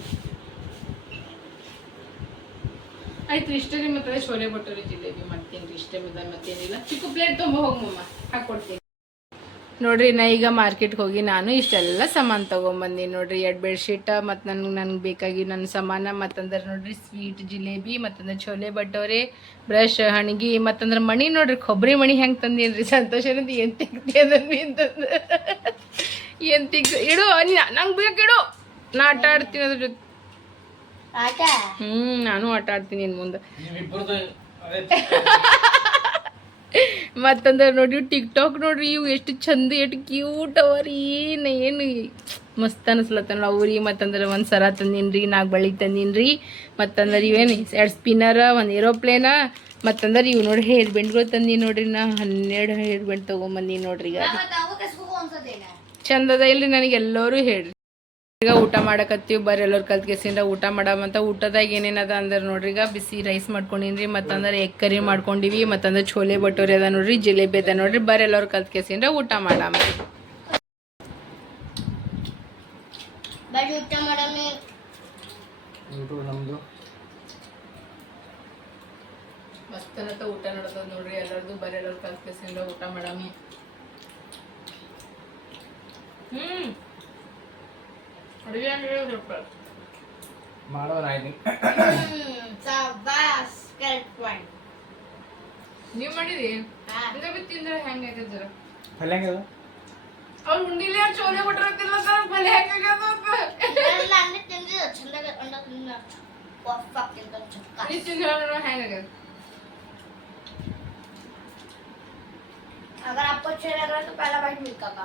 ಆಯ್ತು ಇಷ್ಟೇ ನಿಮ್ಮ ಮತ್ತೆ ಶೋಲೆ ಭಟೂರಿ ಜಿಲೇಬಿ ಮಾಡ್ತೀನಿ ಇಷ್ಟೇ ಮತ್ತೆ ಮತ್ತೇನಿಲ್ಲ. ಚಿಕ್ಕ ಪ್ಲೇಟ್ ತೊಂಬ ಹೋಗಮ್ಮ ಹಾಕೊಡ್ತೀನಿ. ನೋಡ್ರಿ, ನಾ ಈಗ ಮಾರ್ಕೆಟ್ಗೆ ಹೋಗಿ ನಾನು ಇಷ್ಟೆಲ್ಲ ಸಾಮಾನು ತೊಗೊಂಬಂದೀನಿ ನೋಡ್ರಿ, ಎರಡು ಬೆಡ್ಶೀಟ್ ಮತ್ತು ನನ್ಗೆ ನನಗೆ ಬೇಕಾಗಿ ನನ್ನ ಸಾಮಾನ, ಮತ್ತಂದ್ರೆ ನೋಡ್ರಿ ಸ್ವೀಟ್ ಜಿಲೇಬಿ, ಮತ್ತಂದ್ರೆ ಛೋಲೆ ಬಟೋರೆ ಬ್ರಷ್ ಹಣಗಿ, ಮತ್ತಂದ್ರೆ ಮಣಿ ನೋಡ್ರಿ ಕೊಬ್ಬರಿ ಮಣಿ ಹೆಂಗೆ ತಂದೀನಿ ರೀ ಸಂತೋಷನಂದು ಏನು ತೆಗ್ದಿ ಅದನ್ನಿ ಅಂತಂದ್ರೆ? ಏನು ತೆಗ್ದು? ಇಡು ನಂಗೆ ಬೇಕಿಡು ನಾ ಆಟ ಆಡ್ತೀನಿ ಅದ್ರ ಜೊತೆ.
ಆಟ?
ಹ್ಞೂ ನಾನು ಆಟ ಆಡ್ತೀನಿ ಇನ್ ಮುಂದೆ. ಮತ್ತಂದ್ರೆ ನೋಡ್ರಿ ಟಿಕ್ ಟಾಕ್ ನೋಡ್ರಿ ಇವು ಎಷ್ಟು ಚಂದ ಎಷ್ಟು ಕ್ಯೂಟ್ ಅವರಿ ಏನು ಮಸ್ತ್ ಅನಿಸ್ಲತ್ತ ಅವ್ರಿ ಮತ್ತಂದ್ರೆ ಒಂದು ಸರ ತಂದಿನ್ರಿ ನಾಲ್ಕು ಬಳಿ ತಂದಿನ್ರಿ. ಮತ್ತಂದ್ರೆ ಇವೇನು ಎರಡು ಸ್ಪಿನ್ನರ ಒಂದು ಏರೋಪ್ಲೇನ ಮತ್ತಂದ್ರೆ ಇವು ನೋಡಿ ಹೇರ್ ಬೆಂಡ್ಗಳು ತಂದಿ ನೋಡ್ರಿ ನಾ. ಹನ್ನೆರಡು ಹೇರ್ ಬೆಂಡ್ ತಗೊಂಬಂದಿ ನೋಡ್ರಿ ಈಗ. ಚಂದದ ಇಲ್ರಿ ನನಗೆ ಎಲ್ಲರೂ ಹೇಳ್ರಿ. ಈಗ ಊಟ ಮಾಡಕತ್ತೀವಿ ಬರ್ರಿ ಎಲ್ಲರೂ ಕಲ್ತ್ಗೆಸಿಂದ ಊಟ ಮಾಡಮಂತ ಊಟದಾಗ ಏನೇನದ ಅಂದ್ರೆ ನೋಡ್ರಿ ಈಗ ಬಿಸಿ ರೈಸ್ ಮಾಡ್ಕೊಂಡಿನ್ರಿ ಮತ್ತಂದ್ರೆ ಎಗ್ ಕರಿ ಮಾಡ್ಕೊಂಡಿವಿ ಮತ್ತಂದ್ರೆ ಛೋಲೆ ಭಟೂರಿ ಅದ ನೋಡ್ರಿ ಜಿಲೇಬಿ ಅದ ನೋಡ್ರಿ ಬರ್ರಿ ಎಲ್ಲರೂ ಕಲ್ತ್ಗೆಸಿಂದ ಊಟ ಮಾಡಾಮ.
ಊಟ
ನಡೆದ ನೋಡ್ರಿ ಎಲ್ಲರದು ಬರ್ರಿ ಎಲ್ಲರೂ ಕಲ್ತ್ಗೆಸಿಂದ ಊಟ ಮಾಡಾಮಿ. ಹ್ಮ್. ಅಡುಗೆ ಅಂದ್ರೆ ಸ್ವಲ್ಪ
ಮಾಡೋಣ ಆಯ್ತು
ಸಬಾಸ್ ಕರೆಕ್ಟ್ ಪಾಯಿಂಟ್
ನೀವ್ ಮಾಡಿರಿ ಅಂದ್ರೆ ಬಿಟ್ಟು ತಿಂದ್ರೆ ಹೆಂಗಾಗತ್ತೆ ಜರ
ಪಲ್ಯ ಹೆಂಗದ
ಅವ್ರು ಉಂಡಿಲಿ ಆ ಚೋಲೆ ಭಟ್ರತ್ತಿಲ್ಲ ಸರ್ ಬಲೆ ಹೆಂಗಾಗತ್ತ
ನಾನು ತಿಂದಿದ್ದು ಚಂದಾಗ ಅಂಡ ತಿಂದ ಪರ್ಫೆಕ್ಟ್ ಅಂತ ಚುಕ್ಕ
ನೀ ತಿಂದ್ರೆ ನೋಡೋ ಹೆಂಗಾಗತ್ತೆ
अगर आपको अच्छा लग रहा है तो पहला बाइट मिल्का का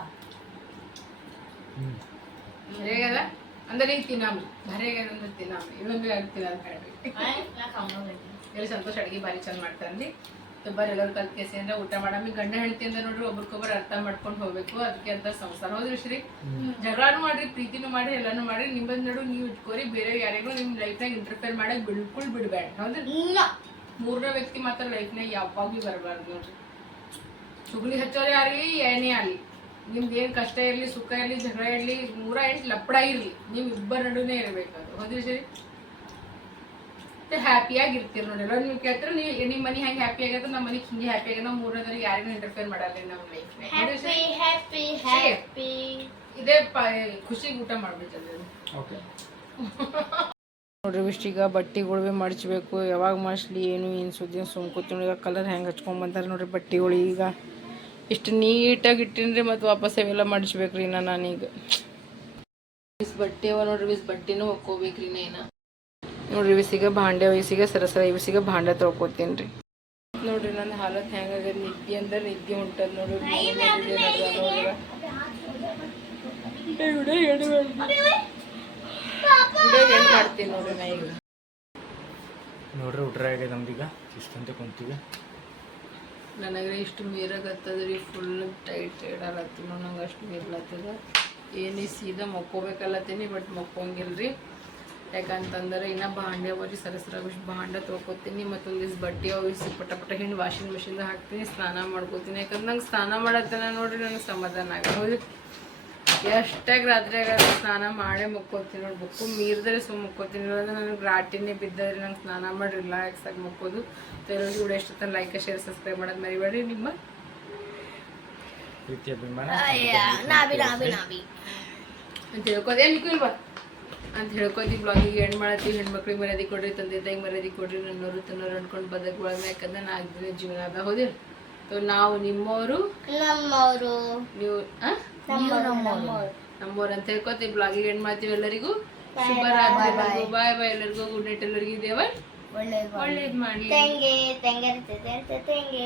ಸರಿಯಾಗದ ಅಂದರೆ ತಿನ್ನಾಮಿ. ಸರಿಯಾಗದ ಅಂದ್ರೆ ತಿನ್ನಾಮಿ. ಇವಂದ್ರೆ ಆಗ್ತಿಲ್ಲ ಅಂತ ಹೇಳ್ರಿ ಸಂತೋಷ ಅಡುಗೆ ಭಾರಿ ಚಂದ ಮಾಡ್ತಾರಂದು ತುಂಬಾ ಎಲ್ಲರೂ ಕಲ್ತ್ ಕೇಸಿ ಅಂದ್ರೆ ಊಟ ಮಾಡಾಮಿ ಗಂಡ ಹೆಂಡತಿ ಅಂದ್ರೆ ನೋಡ್ರಿ ಒಬ್ರಿಗೊಬ್ರು ಅರ್ಥ ಮಾಡ್ಕೊಂಡು ಹೋಗ್ಬೇಕು. ಅದಕ್ಕೆ ಅಂತ ಸಂಸಾರ. ಹೋದ್ರಿ ಶ್ರೀ? ಜಗಳಾನು ಮಾಡ್ರಿ ಪ್ರೀತಿನೂ ಮಾಡಿ ಎಲ್ಲಾನು ಮಾಡ್ರಿ. ನಿಮ್ಮ ನಡು ನೀವು ಇಟ್ಕೋರಿ. ಬೇರೆ ಯಾರಿಗೂ ನಿಮ್ ಲೈಫ್ನಾಗ ಇಂಟರ್ಫೇರ್ ಮಾಡಕ್ ಬಿಲ್ಕುಲ್ ಬಿಡ್ಬೇಡ. ಅಂದ್ರೆ ಮೂರನೇ ವ್ಯಕ್ತಿ ಮಾತ್ರ ಲೈಫ್ ಲೈಫ್ನಾಗ ಯಾವಾಗ್ಲೂ ಬರಬಾರ್ದು ನೋಡ್ರಿ. ಸುಗುಳಿ ಹಚ್ಚೋರು ಯಾರಿಗೆ ಏನೇ ಆಗ್ಲಿ. ನಿಮ್ದು ಏನು ಕಷ್ಟ ಇರಲಿ ಸುಖ ಇರಲಿ ಜಗಳ ಇರಲಿ ನೂರ ಎಂಟು ಲಪ್ಪಡ ಇರಲಿ ನಿಮ್ ಇಬ್ಬರ ನಡುವೆ ಇರಬೇಕು ಅದು ಹೌದ್ರಿ ಸರಿ ಹ್ಯಾಪಿಯಾಗಿ ಇರ್ತೀರಿ ನೋಡಿ. ಎಲ್ಲ ನೀವು ಕೇಳ್ತಾರೆ ನೀವು ನಿಮ್ಮ ಮನೆ ಹೆಂಗೆ ಹ್ಯಾಪಿ ಆಗತ್ತೆ ನಮ್ಮ ಮನೆಗೆ ಹಿಂಗೆ ಹ್ಯಾಪಿ ಆಗ ನಾವು ಮೂರನೇದ್ರೆ ಯಾರಿಗೂ ಇಂಟರ್ಫೇರ್ ಮಾಡಲ್ಲ ನಮ್ಮ ಲೈಫ್ ಇದೇ ಪ ಖುಷಿಗೆ ಊಟ ಮಾಡ್ಬಿಟ್ಟು
ಓಕೆ
ನೋಡ್ರಿ ಇಷ್ಟ ಈಗ ಬಟ್ಟೆಗಳು ಮಡಚಬೇಕು. ಯಾವಾಗ ಮಡಿಸ್ಲಿ ಏನು ಏನು ಸುದ್ದಿ ಸುಮ್ಕೋತೀನಿ ಈಗ ಕಲರ್ ಹೆಂಗೆ ಹಚ್ಕೊಂಬಂತಾರೆ ನೋಡ್ರಿ ಬಟ್ಟೆಗಳು ಈಗ. ಇಷ್ಟು ನೀಟಾಗಿ ಇಟ್ಟಿನ್ರಿ ಮತ್ತು ವಾಪಸ್ ಅವೆಲ್ಲ ಮಾಡಿಸ್ಬೇಕ್ರಿ ಇನ್ನ ನಾನೀಗ. ಬಿಸ್ ಬಟ್ಟೆ ಅವ ನೋಡ್ರಿ ಬಿಸ್ ಬಟ್ಟೆನೂ ಒಕ್ಕೋಬೇಕ್ರಿ ನೇನ ನೋಡ್ರಿ ಇವಿಸಿಗ ಭಾಂಡೆ ವಯಸ್ಸಿಗೆ ಸರಸರ ಇವಿಸಿಗ ಭಾಂಡೆ ತೊಳ್ಕೊತೀನಿ ರೀ ನೋಡ್ರಿ ನನ್ನ ಹಾಲತ್ ಹೆಂಗಾಗದ ನಿದ್ದೆ ಅಂದ್ರೆ ನಿದ್ದೆ ಹೊಂಟದ ನೋಡ್ರಿ. ಎಂಡ್ ಮಾಡ್ತೀನಿ ನೋಡ್ರಿ ನಾ ಈಗ
ನೋಡ್ರಿ ಊಟ ಆಗ್ಯದ ನಮ್ದೀಗ. ಇಷ್ಟಂತ ಕುಂತೀವಿ.
ನನಗೆ ಇಷ್ಟು ಮೀರಾಗತ್ತದ್ರಿ ಫುಲ್ ಟೈಟ್ ಇಡಲತ್ತೀನಿ ನಂಗೆ ಅಷ್ಟು ಮೀರ್ಲತ್ತದ. ಏನೇ ಸೀದಾ ಮಕ್ಕೋಬೇಕಲ್ಲತ್ತೀನಿ ಬಟ್ ಮಕ್ಕೋಂಗಿಲ್ರಿ. ಯಾಕಂತಂದ್ರೆ ಇನ್ನು ಭಾಂಡೆ ಅವರಿ ಸರಸರ ಇಷ್ಟು ಭಾಂಡೆ ತೊಳ್ಕೊತೀನಿ ಮತ್ತೊಂದಿಷ್ಟು ಬಟ್ಟೆ ಅವಿಸಿ ಪಟ ಪಟ ಹಿಂಡಿ ವಾಷಿಂಗ್ ಮಿಷಿನ್ದಾಗ ಹಾಕ್ತೀನಿ, ಸ್ನಾನ ಮಾಡ್ಕೋತೀನಿ. ಯಾಕಂದ್ರೆ ನಂಗೆ ಸ್ನಾನ ಮಾಡತ್ತನ ನೋಡ್ರಿ ನನಗೆ ಸಮಾಧಾನ ಆಗ ರಾತ್ರಿ ಆಗ ಸ್ನಾನ ಮಾಡೇ ಮುಕ್ಕೋತೀನಿ ನೋಡಿ ಬುಕ್ಕು. ಮೀರಿದ್ರೆ ಸುಮ್ಮ ಮುಕ್ಕೋತೀನಿ. ಅಂದ್ರೆ ನನಗೆ ರಾಟಿನೇ ಬಿದ್ದರೆ ನಂಗೆ ಸ್ನಾನ ಮಾಡಿ ರಿಲ್ಯಾಕ್ಸ್ ಆಗಿ ಮುಕ್ಕೋದು. ಎಲ್ಲರಿಗೂ ಎಷ್ಟು ಇಷ್ಟ ಲೈಕ್ ಶೇರ್ ಸಬ್ಸ್ಕ್ರೈಬ್ ಮಾಡೋದು ಮರಿಬೇಡಿ. ನಿಮ್ಮ? ಅಂತ ಹೇಳ್ಕೋದೇ ಇಲ್ವಾ ಅಂತ ಹೇಳ್ಕೊತಿ ಬ್ಲಾಗಿಗೆ ಎಂಡ್ ಮಾಡತ್ತೀವಿ ಹೆಣ್ಮಕ್ಳಿಗೆ ಮರ್ಯಾದೆ ಕೊಡ್ರಿ ತಂದೆ ತಾಯಿಗೆ ಮರ್ಯಾದೆ ಕೊಡ್ರಿ ನನ್ನೋರು ತನ್ನೋರು ಅನ್ಕೊಂಡು ಬದಕ್ಕೊಳಗ ಯಾಕಂದ್ರೆ ನಾ ಆಗಿದ್ರೆ ಜೀವನ ಅದ ಹೌದಿಲ್ಲ ಸೊ ನಾವು ನಿಮ್ಮವರು
ನಮ್ಮವರು
ನೀವು ಆ? ನಮ್ಮವ್ರು ಅಂತ ಹೇಳ್ಕೊತಿ ಬ್ಲಾಗಿಗೆ ಎಂಡ್ ಮಾಡ್ತೀವಿ ಎಲ್ಲರಿಗೂ. ಶುಭರಾತ್ರಿ ಬಾಯ್ ಬಾಯ್ ಎಲ್ಲರಿಗೂ. ಗುಡ್ ನೈಟ್ ಎಲ್ಲರಿಗೂ. ದೇವ.
ಒಳ್ಳೇದು ಮಾಡಿ. ತೆಂಗೆ.